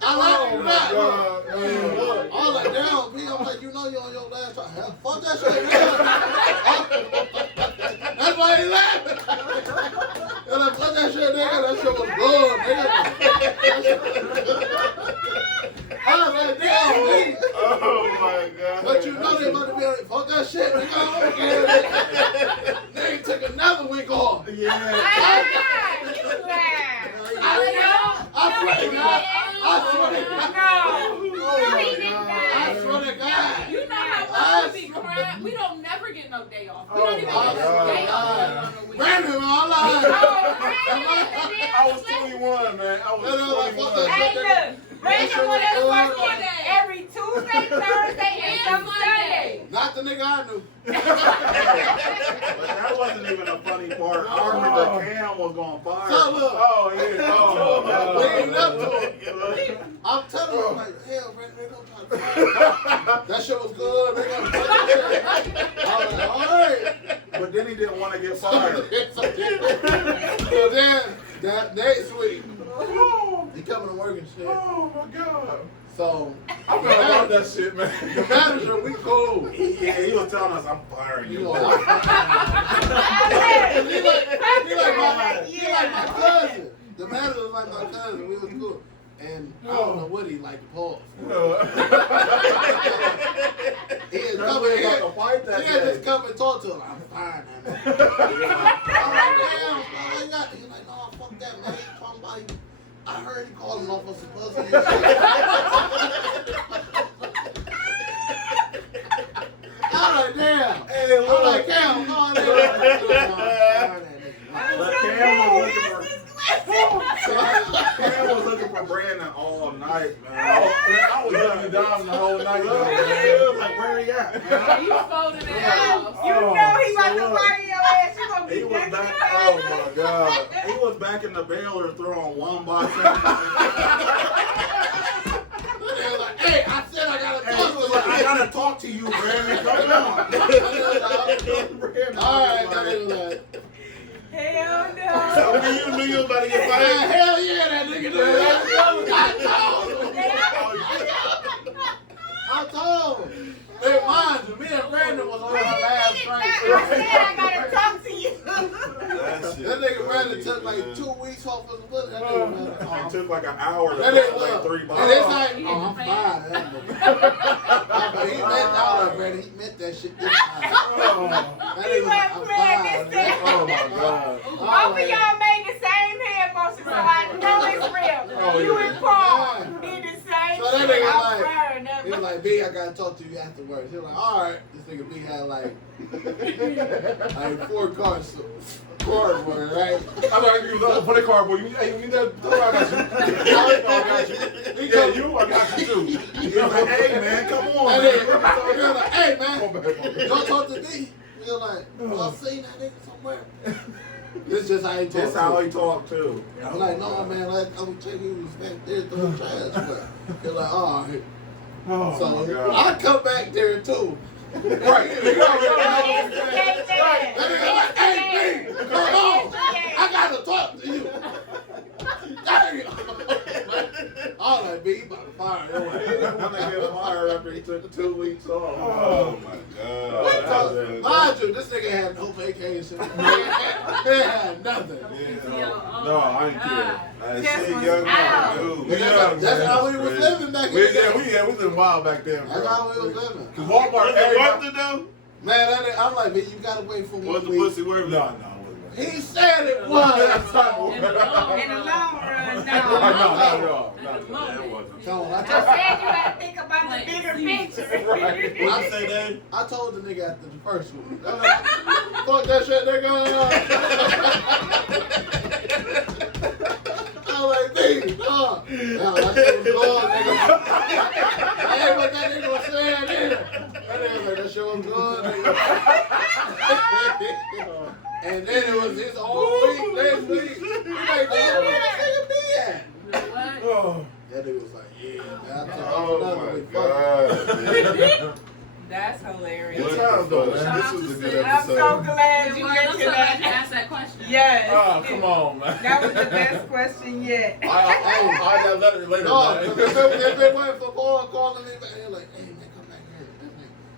I like you that. I was like, damn, B. I'm like, you know you're on your last try. Hell, fuck that shit, nigga. That's why he laughing. And like, fuck that shit, nigga. That shit was good, nigga. I was like, damn, B. Oh my God. But you know they about to be like, fuck that shit, nigga. Nigga took another week off. Yeah. I swear to God. I swear to God. I swear to God. You know how much we be crying? We don't never get no day off. We don't even get a day off on the weekend. Brandon, man, I lied. I was 21, man. I was 21. Hey, look. Brandon want us working every Tuesday, Thursday, and some Sunday. Not the nigga I knew. But that wasn't even a funny part. I remember Cam was going fire. So look. Oh, yeah. Oh, Leading up to it. I'm telling you, I'm like, hell, Brandon, they don't try to that shit was good. They got I was like, all right. But then he didn't want to get fired. So then, that next week, he coming to work and shit. Oh, my God. So, I'm gonna love that shit, man. the manager, we cool. Yeah, he was telling us, I'm firing You you. know, he like my cousin. The manager was like my cousin. We was cool. And I don't know what he like to pause. He had come in here. He had just come and talk to him. I'm fine, man. I'm like, damn, bro, you got. He's like, no, fuck that, man. He talking about you. I heard he calling off us a pussy and shit. I'm like, damn. Hey, I'm like, damn, no, it Cam was looking for Brandon all night, man. I was looking down the whole night. He was like, where he at, man? You folded it out. You know he about to fire your ass. You gonna He be was back back. in Oh my God! He was back in the baler throwing one by like, hey, I said I gotta talk to you. I gotta talk to you, Brandon. Come on. All right, that nigga like, Hell no. So when you knew you was about to get man, fired? hell yeah, that nigga did. I told him. Hey, mind you, me and Brandon was on our last I train. said I gotta talk to you. That nigga Brandon took like 2 weeks off of the book. That nigga Brandon. It took like an hour to That put nigga like look. 3 And bottles. it's like, oh, I'm fine. That nigga. He meant all that, Brandon. He meant that shit this time. That He nigga was like, wasn't I'm playing fine. this thing. Oh, my God. Both of y'all made the same hand motion, so I know it's real. You and Paul did the same So that shit. nigga I'm like, firing up. he was like, B, I gotta talk to you afterwards. He was like, all right. This nigga B had like 4 cards. Cardboard, right? I'm like, you know, put a cardboard. You, hey, you know, I got you. I got you. Yeah, you, I got you too. He was like, hey man, come on. And Man. then, he was like, hey man, Come back. don't talk to B. He was like, well, I've seen that nigga somewhere. This is just how he talks. That's how he talked too. I'm like, no man, last time we checked, he was back there throwing trash. He's like, all right. Oh, So my God. I come back there too. Right. They already know. Instigate that. That nigga like, hey, B, come on. I gotta talk to you. Dang. I was like, B, you about to fire your ass. When they get fired after he took 2 weeks off. Oh my God. Mind you, this nigga had no vacation. He had nothing. No, I ain't kidding. I see young man, dude. That's how we was living back in the day. We lived wild back then, bro. That's how we was living. Cause Walmart, Was it everybody. worth it though? Man, I'm like, man, you gotta wait for 1 Was the week. pussy worth it? No, it wasn't. He said it was. In the long run, no. Not at all. Not at all. That wasn't. Come on, I said you gotta think about the bigger picture. I say that. I told the nigga after the first one. Fuck that shit, nigga. I was like, baby, no. That shit was good, nigga. I ain't what that nigga was saying either. That nigga was like, that shit was good, nigga. And then it was his whole week, next week. He's like, man, where this nigga be at? Oh. That nigga was like, yeah, man. I told Oh him my another God. Man. That's hilarious. Good times though, man. This was a good I'm episode. so glad you I'm mentioned so glad you that. asked that question. Yes. Oh, come on, man. That was the best question yet. I got a letter later. No, because if it wasn't for Paul calling me back, he was like, hey, man, come back here.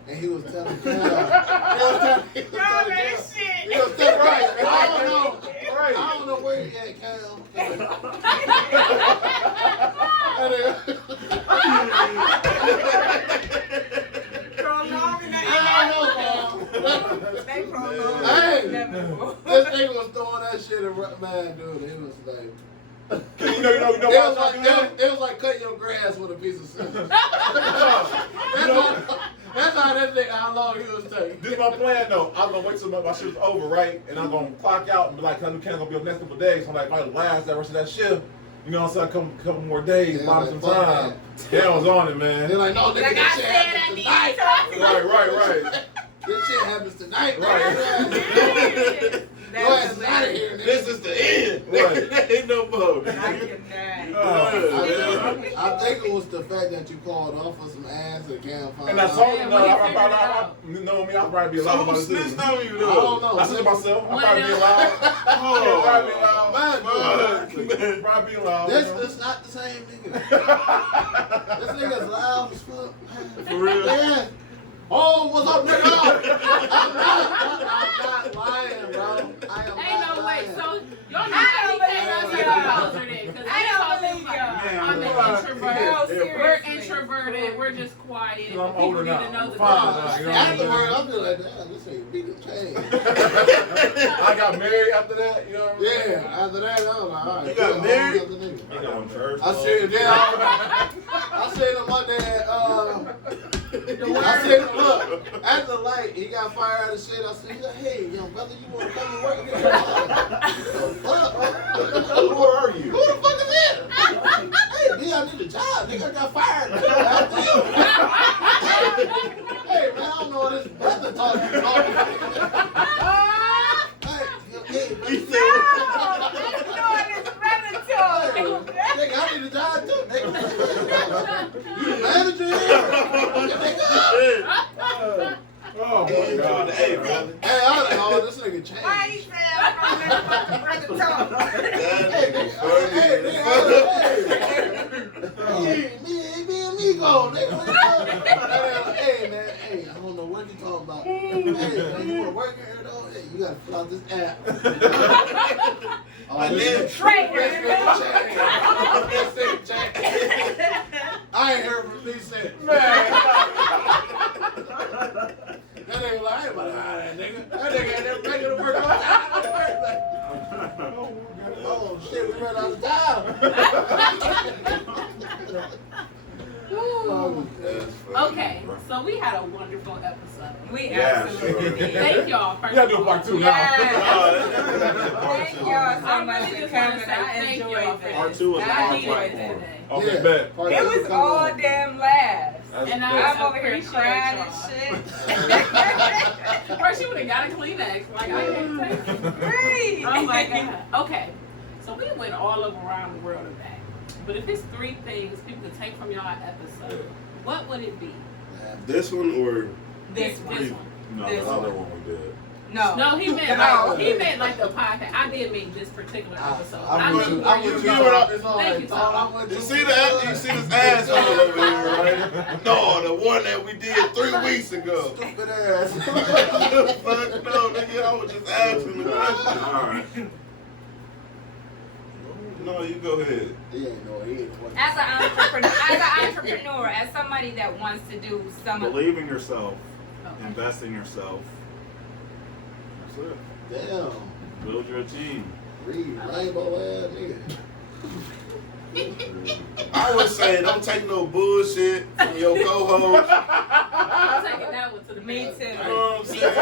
And he was telling Cal. He was telling Cal. He was telling Cal. I don't know. I don't know where he at, Cal. Prolonging that. I don't know, They prolonged Hey. it. This nigga was throwing that shit around, man, dude. It was like, You know it what was I'm like, talking about? it was like cutting your grass with a piece of scissors. That's how that nigga, how long he was taking. This is my plan though. I'm gonna wait till my shift's over, right? And I'm gonna clock out and be like, I know Ken's gonna be up next couple of days. So I'm like, if I last that rest of that shift, you know what I'm saying? A couple more days, Yeah, buy me like, some fuck time. Ken was on it, They're man. like, no, nigga, Like this I shit said, I happens need tonight. to talk. Right. This shit happens tonight, Right. man. Your ass That's is out of here, nigga. This is the end. Right. Ain't no more. I cannot. I think it was the fact that you called off for some ass and can't find And I out. told Yeah, him, when he figured it out. you know me, I'll probably be So allowed who about this. snitched on you I though? don't know. I said to myself, I'll What probably be else? allowed. I'll probably be allowed. Man, Man. Probably be allowed. This you know? is not the same nigga. This nigga's loud as fuck. For real? Yeah. Oh, what's up, nigga? I'm not lying, bro. I am Ain't not no way. lying. So y'all know I how he don't came out believe as a y'all. composer then? 'Cause I that's don't all believe like, y'all. I'm an No, introvert. seriously. We're introverted. We're just quiet. I'm People older need now. to know the Fine, truth. you know what I mean? Afterward, I'm just like, damn, this ain't beat the chain. I got married after that, you know what I mean? Yeah, after that, I was like, all right. You got married? You know, church. I said, yeah. I said him one day, I said, look, at the light, he got fired and shit. I said, hey, young brother, you want to come and work here? What? Who are you? Who the fuck is that? Hey, B, I need a job. Nigga, I got fired. Hey, man, I don't know what this brother talking about. Hey, He No, said, that's doing this brother talk. nigga, I need a job too, nigga. You the manager here? Nigga. Oh my hey, God. hey, brother. Hey, I was like, oh, this nigga changed. Why he said I'm from brother talk? Hey, nigga, hey, me and me go, nigga. Hey, man, hey, I don't know what you talking about. Hey, man, you want to work here, though? Hey, you got to fill out this app. My name Traitor. I ain't heard from me since. Man. That nigga like, I ain't about to hire that nigga. That nigga ain't never making it work. Oh, shit, we ran out of time. That's funny, Okay, bro. so we had a wonderful episode. We Yeah, absolutely sure. did. Thank y'all. You gotta do a part two now. Yes. Part Thank two. y'all so I much really for just want to coming. say I thank enjoyed y'all for this. Part two was I the needed part it one. today. Okay, bet. part It two was coming all on. damn laughs. And I I'm over here appreciate crying y'all. and shit. First, she would have got a Kleenex. Like, I can't take it. Great. Oh my God. Okay, so we went all over around the world and back. But if it's 3 things people could take from y'all episode, what would it be? This one or This one. This one. No, This the other one. one we did. No, he meant No. like the podcast. I did mean this particular episode. I'm with you. I'm with you. You know, It's all Thank right, you, Tom. Tom. I'm with You see that? You see this asshole over here, right? No, the one that we did 3 weeks ago. Stupid ass. Fuck no, nigga, I was just asking the question. All right. No, you go ahead. He ain't no he ain't funny. As an entrepreneur, as somebody that wants to do some of Believe in yourself. Okay. Invest in yourself. That's it. Damn. Build your team. Read rainbow ass nigga. I would say don't take no bullshit from your co-host. I'm taking that one to the Me bank. too. You know what I'm saying?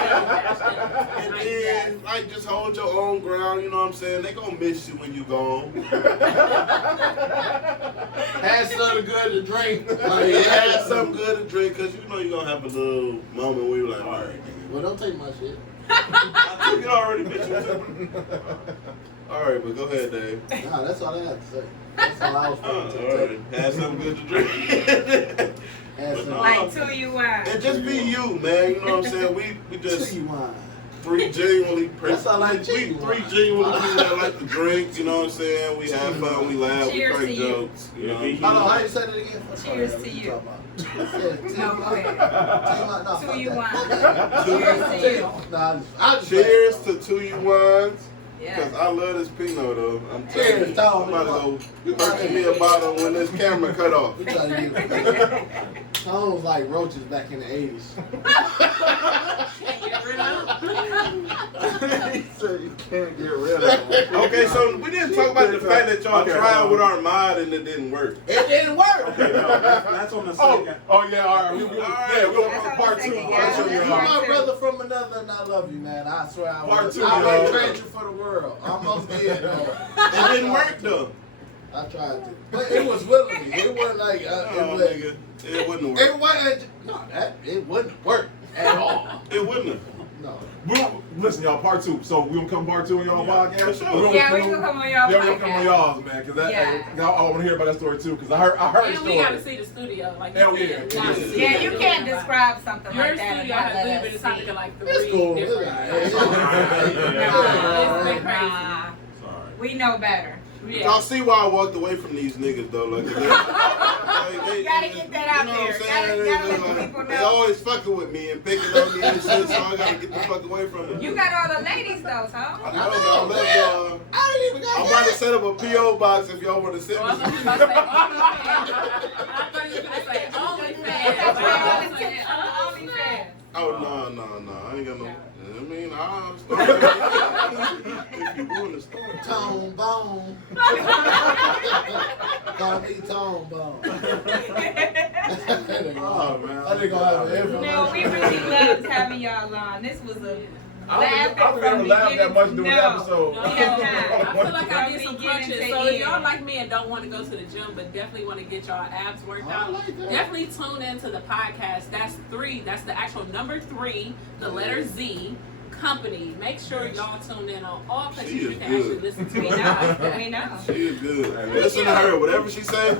And then, like, just hold your own ground. You know what I'm saying? They gonna miss you when you gone. Had something good to drink. Like, you had something good to drink, cause you know you're gonna have a little moment where you're like, all right, Well, don't take my shit. I took it already, bitch. You took it. All right, but go ahead, Dave. Nah, that's all I had to say. That's all I was All thinking to right, take. have something good to drink. Had some like two you wine. And just be you, man. You know what I'm saying? We just tea wine. 3 genuinely That's all I like, we genuine. 3 genuinely people that like to drink. You know what I'm saying? We have fun, we laugh, Cheers we crack to you. jokes. You know? Hold on, how you say that again? I'm sorry, Cheers what to you you. talking about? No, go ahead. No, Two fuck you that. wine. Fuck that. Cheers to you. Nah, I just Cheers to 2 you wines. Because Yeah. I love this Pinot though. I'm telling Cheers, you. Tom. I'm about to go purchase me a bottle when this camera cut off. We trying to get sounds like roaches back in the 80s. Can't get rid of them. He said you can't get rid of them. Okay, so we didn't talk about the fact that y'all tried with our mod and it didn't work. It didn't work. Okay, no, that's on the second. Oh yeah, all right. We'll go That's for on part the 2. second, Part yeah. 2, You y'all. my brother from another, and I love you, man. I swear I Part would. two, I y'all. would trade you for the world. Almost did, though. It didn't work though. I tried to, but it was willingly. It wasn't like Oh, it was. nigga. It wouldn't work. It wasn't. No, it wouldn't work at all. It wouldn't have. No. Listen, y'all, part 2. So we gonna come part 2 on y'all Yeah, podcast. for sure. Yeah, we can come on y'all Yeah, we gonna come on podcast. y'all's, man, because that Yeah. I want to hear about that story too, because I heard the And story. we got to see the studio. Like you Hell said. yeah. Gotta see Yeah, it. you can't describe something Your like that. studio and not has let been us something see. like 3 It's cool. different. It's Nah, It's been crazy. nah. Sorry. We know better. Yeah. Y'all see why I walked away from these niggas though? Like, they Gotta get that out you know what there. I'm saying? Gotta let the They- people They know. always fucking with me and picking on me and shit, so I gotta get the fuck away from them. You got all the ladies though, I huh? know, I love y'all. I didn't even got I'm about to set up a P.O. box if y'all want to send Oh, I me thought you some. was gonna say OnlyFans. That's why I was OnlyFans. saying OnlyFans. Oh, no. I ain't got no. I mean, I'll start if you want to start. Tone Bone. Call me Tone Bone. Oh man, I think I'll have an No, we really loved having y'all on. This was a I don't think I from ever laughed that much during the no. episode. No, We have not. I feel like I did some From beginning crunches. to So if end. y'all like me and don't want to go to the gym, but definitely want to get y'all abs worked I out, like that. definitely tune into the podcast. That's 3. That's the actual number 3, the letter Z. Company. Make sure y'all tune in on all places She you is can good. actually listen to We it. know. We know. She is good. Listen to her, whatever she say.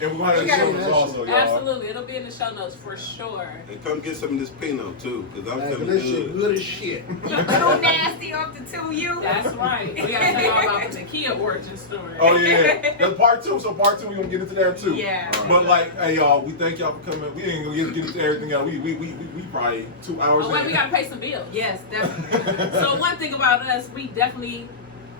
And we're gonna have You the gotta show do notes that also, y'all. Absolutely, it'll be in the show notes for sure. And come get some of this Pinot too, because I'm Hey, feeling this shit good. good as shit. Too nasty off the 2U. That's right. We gotta tell y'all about the Kia origin story. Oh yeah, that's part 2. So part 2, we're gonna get into that too. Yeah. But like, hey y'all, we thank y'all for coming. We ain't gonna get into everything else. We probably 2 hours. Oh wait, in. we gotta pay some bills. Yes, definitely. So one thing about us, we definitely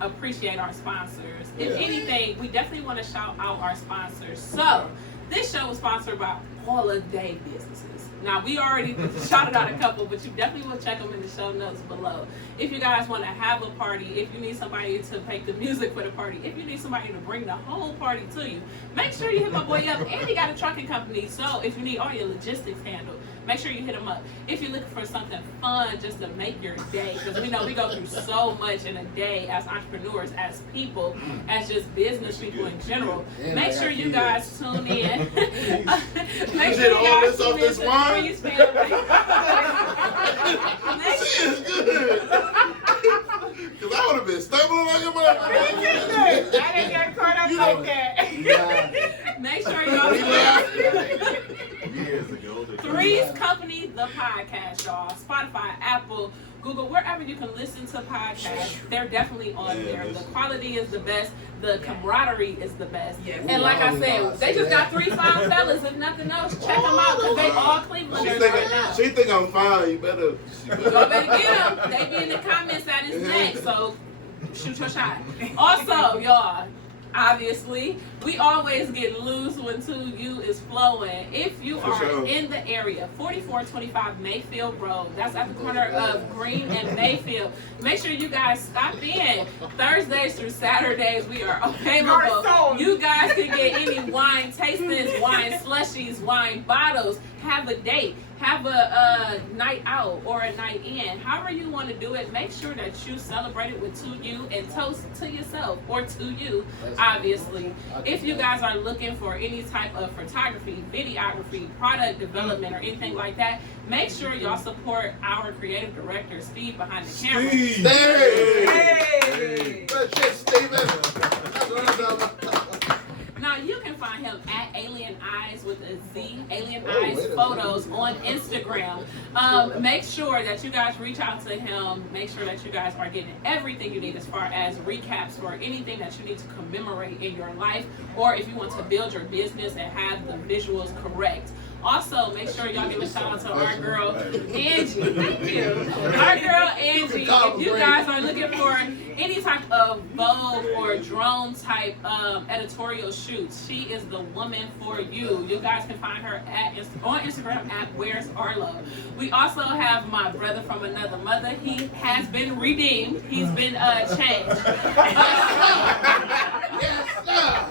appreciate our sponsors. If Yeah. anything, we definitely want to shout out our sponsors. So this show was sponsored by All of Day Businesses. Now we already shouted out a couple, but you definitely will check them in the show notes below. If you guys want to have a party, if you need somebody to make the music for the party, if you need somebody to bring the whole party to you, make sure you hit my boy up. And he got a trucking company, so if you need all your logistics handled, make sure you hit him up. If you're looking for something fun just to make your day, because we know we go through so much in a day as entrepreneurs, as people, as just business people in general. Yeah, Make I sure got you kids. guys tune in. Make You sure did you all guys this off tune in this to wine? Freeze Family. Make She is good. Because I would have been stumbling like a motherfucker. I didn't get caught up like that. Yeah. Make sure y'all We tune laughed. in. Years ago. 3's Apple, Google, wherever you can listen to podcasts. They're definitely on there. The quality is the best. The camaraderie is the best. Yes. And like I said, they just got 3 fine fellas. If nothing else, check them out because they all Clevelanders right now. She think I'm fine. You better. Y'all better get them. They be in the comments at his neck, so shoot your shot. Also, y'all, obviously, we always get loose when 2U is flowing. If you are in the area, 4425 Mayfield Road, that's at the corner of Green and Mayfield. Make sure you guys stop in. Thursdays through Saturdays, we are available. You guys can get any wine tastings, wine slushies, wine bottles, have a date, have a night out or a night in. However you want to do it, make sure that you celebrate it with 2U and toast to yourself or to you, obviously. If you guys are looking for any type of photography, videography, product development, or anything like that, make sure y'all support our creative director, Steve, behind the camera. Steve. Hey! Good shit, Steven. That's what I'm talking about. Now you can find him at Alien Eyes with a Z, Alien Eyes Photos on Instagram. Make sure that you guys reach out to him. Make sure that you guys are getting everything you need as far as recaps for anything that you need to commemorate in your life, or if you want to build your business and have the visuals correct. Also, make sure y'all give a shout out to our girl, Angie. Thank you. Our girl, Angie. If you guys are looking for any type of Vogue or drone type editorial shoots, she is the woman for you. You guys can find her on Instagram at Where's Arlo. We also have my brother from another mother. He has been redeemed. He's been changed. Yes, sir.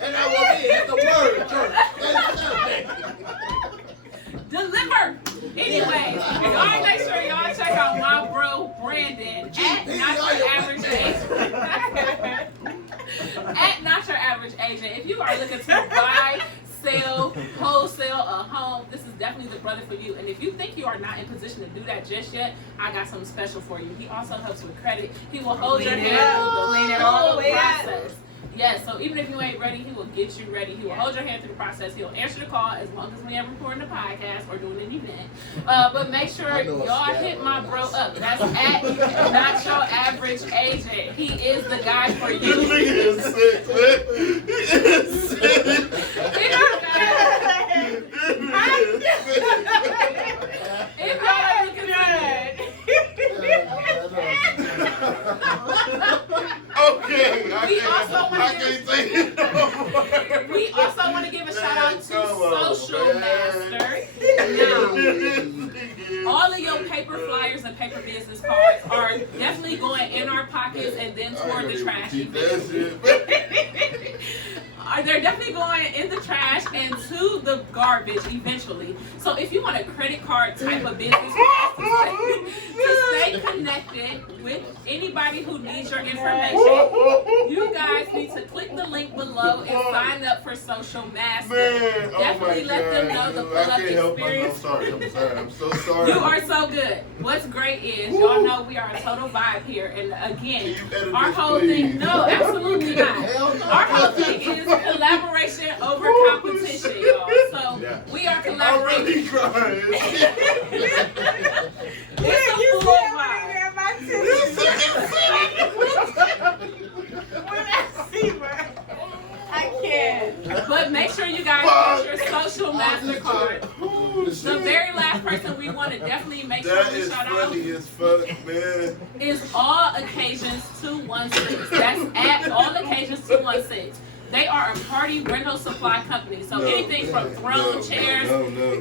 And I will be at the word church. Yes, sir. Deliver. Anyway, y'all make sure y'all check out my bro Brandon at Not Your Average Agent. At Not Your Average Agent. If you are looking to buy, sell, wholesale a home, this is definitely the brother for you. And if you think you are not in position to do that just yet, I got something special for you. He also helps with credit. He will hold your hand through the whole process. Yes, so even if you ain't ready, he will get you ready. He will hold your hand through the process. He'll answer the call as long as we are recording the podcast or doing an event. But make sure y'all hit my bro up. That's at Not Your Average Agent. He is the guy for you. This nigga is sick, man. He is sick. If y'all are looking Okay, We also want to give a shout out to Social Master. Now, all of your paper flyers and paper business cards are definitely going in our pockets and then toward the trash. They're definitely going in the trash and to the garbage eventually. So if you want a credit card type of business to stay connected with anybody who needs your information, you guys need to click the link below and sign up for Social Master. Man, Definitely let them know the pull-up experience. I'm so sorry. You are so good. What's great is y'all know we are a total vibe here, and again, our whole thing. No, absolutely not. Our whole thing is collaboration over competition, y'all. So we are I'm collaborating. really crying. It's a full vibe. I can't. But make sure you guys get your Social Master card. The very last person we want to definitely make sure That we is shout out funny as fuck, man. is All Occasions 216. That's at All Occasions 216. They are a party rental supply company. So anything from throne chairs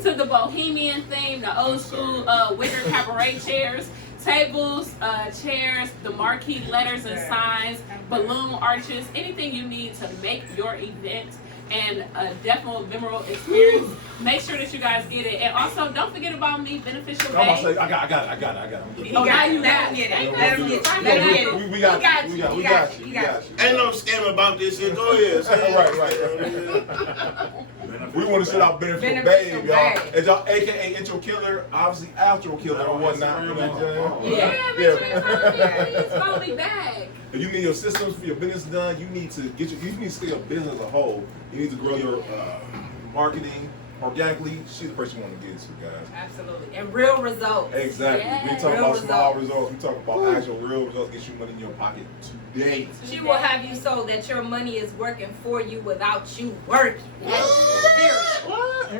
to the bohemian theme, the old school wicker cabaret chairs, tables, chairs, the marquee letters and signs, balloon arches, anything you need to make your event and a definitely memorable experience. Make sure that you guys get it. And also, don't forget about me, Beneficial I'm gonna Bay. say, I got it. Oh, now you got it. Let him get it. We got you. Ain't no scam about this shit. Go ahead. Say Right. We want to shout out Beneficial Babe, y'all. And y'all, aka Intro Killer, obviously Outro Killer or whatnot. You know what I'm saying? Yeah, make sure you follow me back. If you need your systems for your business done, you need to you need to scale your business as a whole. You need to grow your marketing, organically, she's the person you want to get into, guys. Absolutely. And real results. Exactly. We ain't talking Real about small results. results. We talking about actual real results. Get you money in your pocket today. She will have you so that your money is working for you without you working.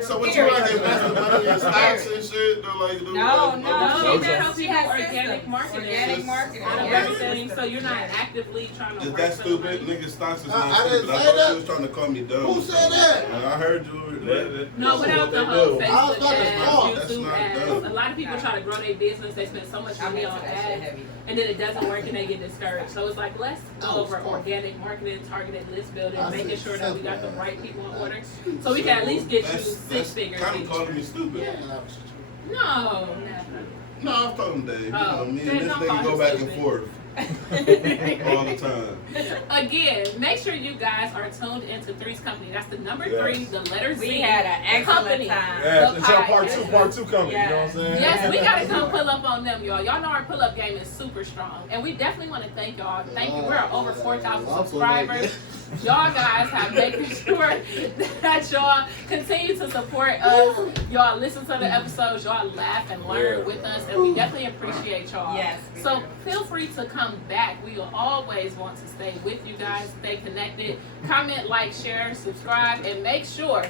So what you like invest the money in stocks and shit? Or like, No, No, she they has tell people organic marketing. Organic marketing. Out of Yeah. everything, so you're not actively trying to Is work that for stupid? the money. Nigga, stocks is I not didn't stupid. I say thought that. you was trying to call me dumb. Who said that? I heard you. No, This is without what the they whole do. I was Facebook about to ads, call. That's YouTube not ads. dumb. A lot of people try to grow their business. They spend so much money on ads, and then it doesn't work, and they get discouraged. So it's like, let's go over organic marketing, targeted list building, I making see sure that we got the simple right ads. people in order, so we can at least get you That's six figures. kind each. of calling me stupid. Yeah. No, never. No, I'm talking Dave. You Oh, know, me then and this don't nigga call go him back stupid. and forth all the time. Again, make sure you guys are tuned into Three's Company. That's the number Yes. 3, the letter Z. We had an excellent Company. time. Yeah, The it's your part podcast. two coming. You know what I'm saying? Yes, we gotta come pull up on them, y'all. Y'all know our pull up game is super strong, and we definitely want to thank y'all. Thank you. We're over 4,000 subscribers. Y'all guys have making sure that y'all continue to support us. Y'all listen to the episodes. Y'all laugh and learn with us, and we definitely appreciate y'all. Yes, we So do. feel free to come back. We will always want to stay with you guys. Stay connected. Comment, like, share, subscribe, and make sure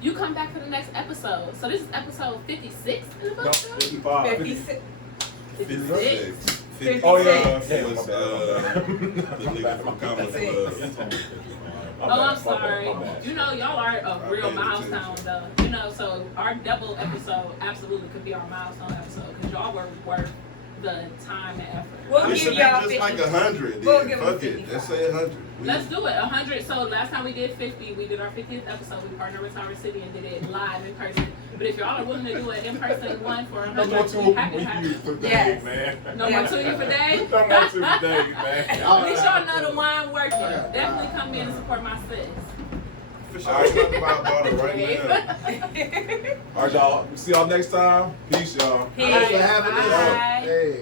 you come back for the next episode. So this is episode 56 in the No, book. 55. 56. 56. 56. Oh yeah. It was, My the nigga from Comedy Club. Oh, I'm sorry. You know, y'all are a real paid milestone, attention. though. You know, so our double episode absolutely could be our milestone episode because y'all were worth the time and effort. We'll It give should be y'all just like 50. 100. We'll Then. give 'em Fuck it. 55. Let's say 100. Let's do it. 100. So last time we did 50, we did our 50th episode. We partnered with Tower City and did it live in person. But if y'all are willing to do an in-person one for No 100, more we two happy to have you it. for Yes. days, man. No more tuning for days. No more two for days, man. At least y'all know the wine working. Definitely come in and support my sis. For sure. I'm talking about it right now. All right, y'all. See y'all next time. Peace, y'all. Hey, Thanks for having us. bye. Hey.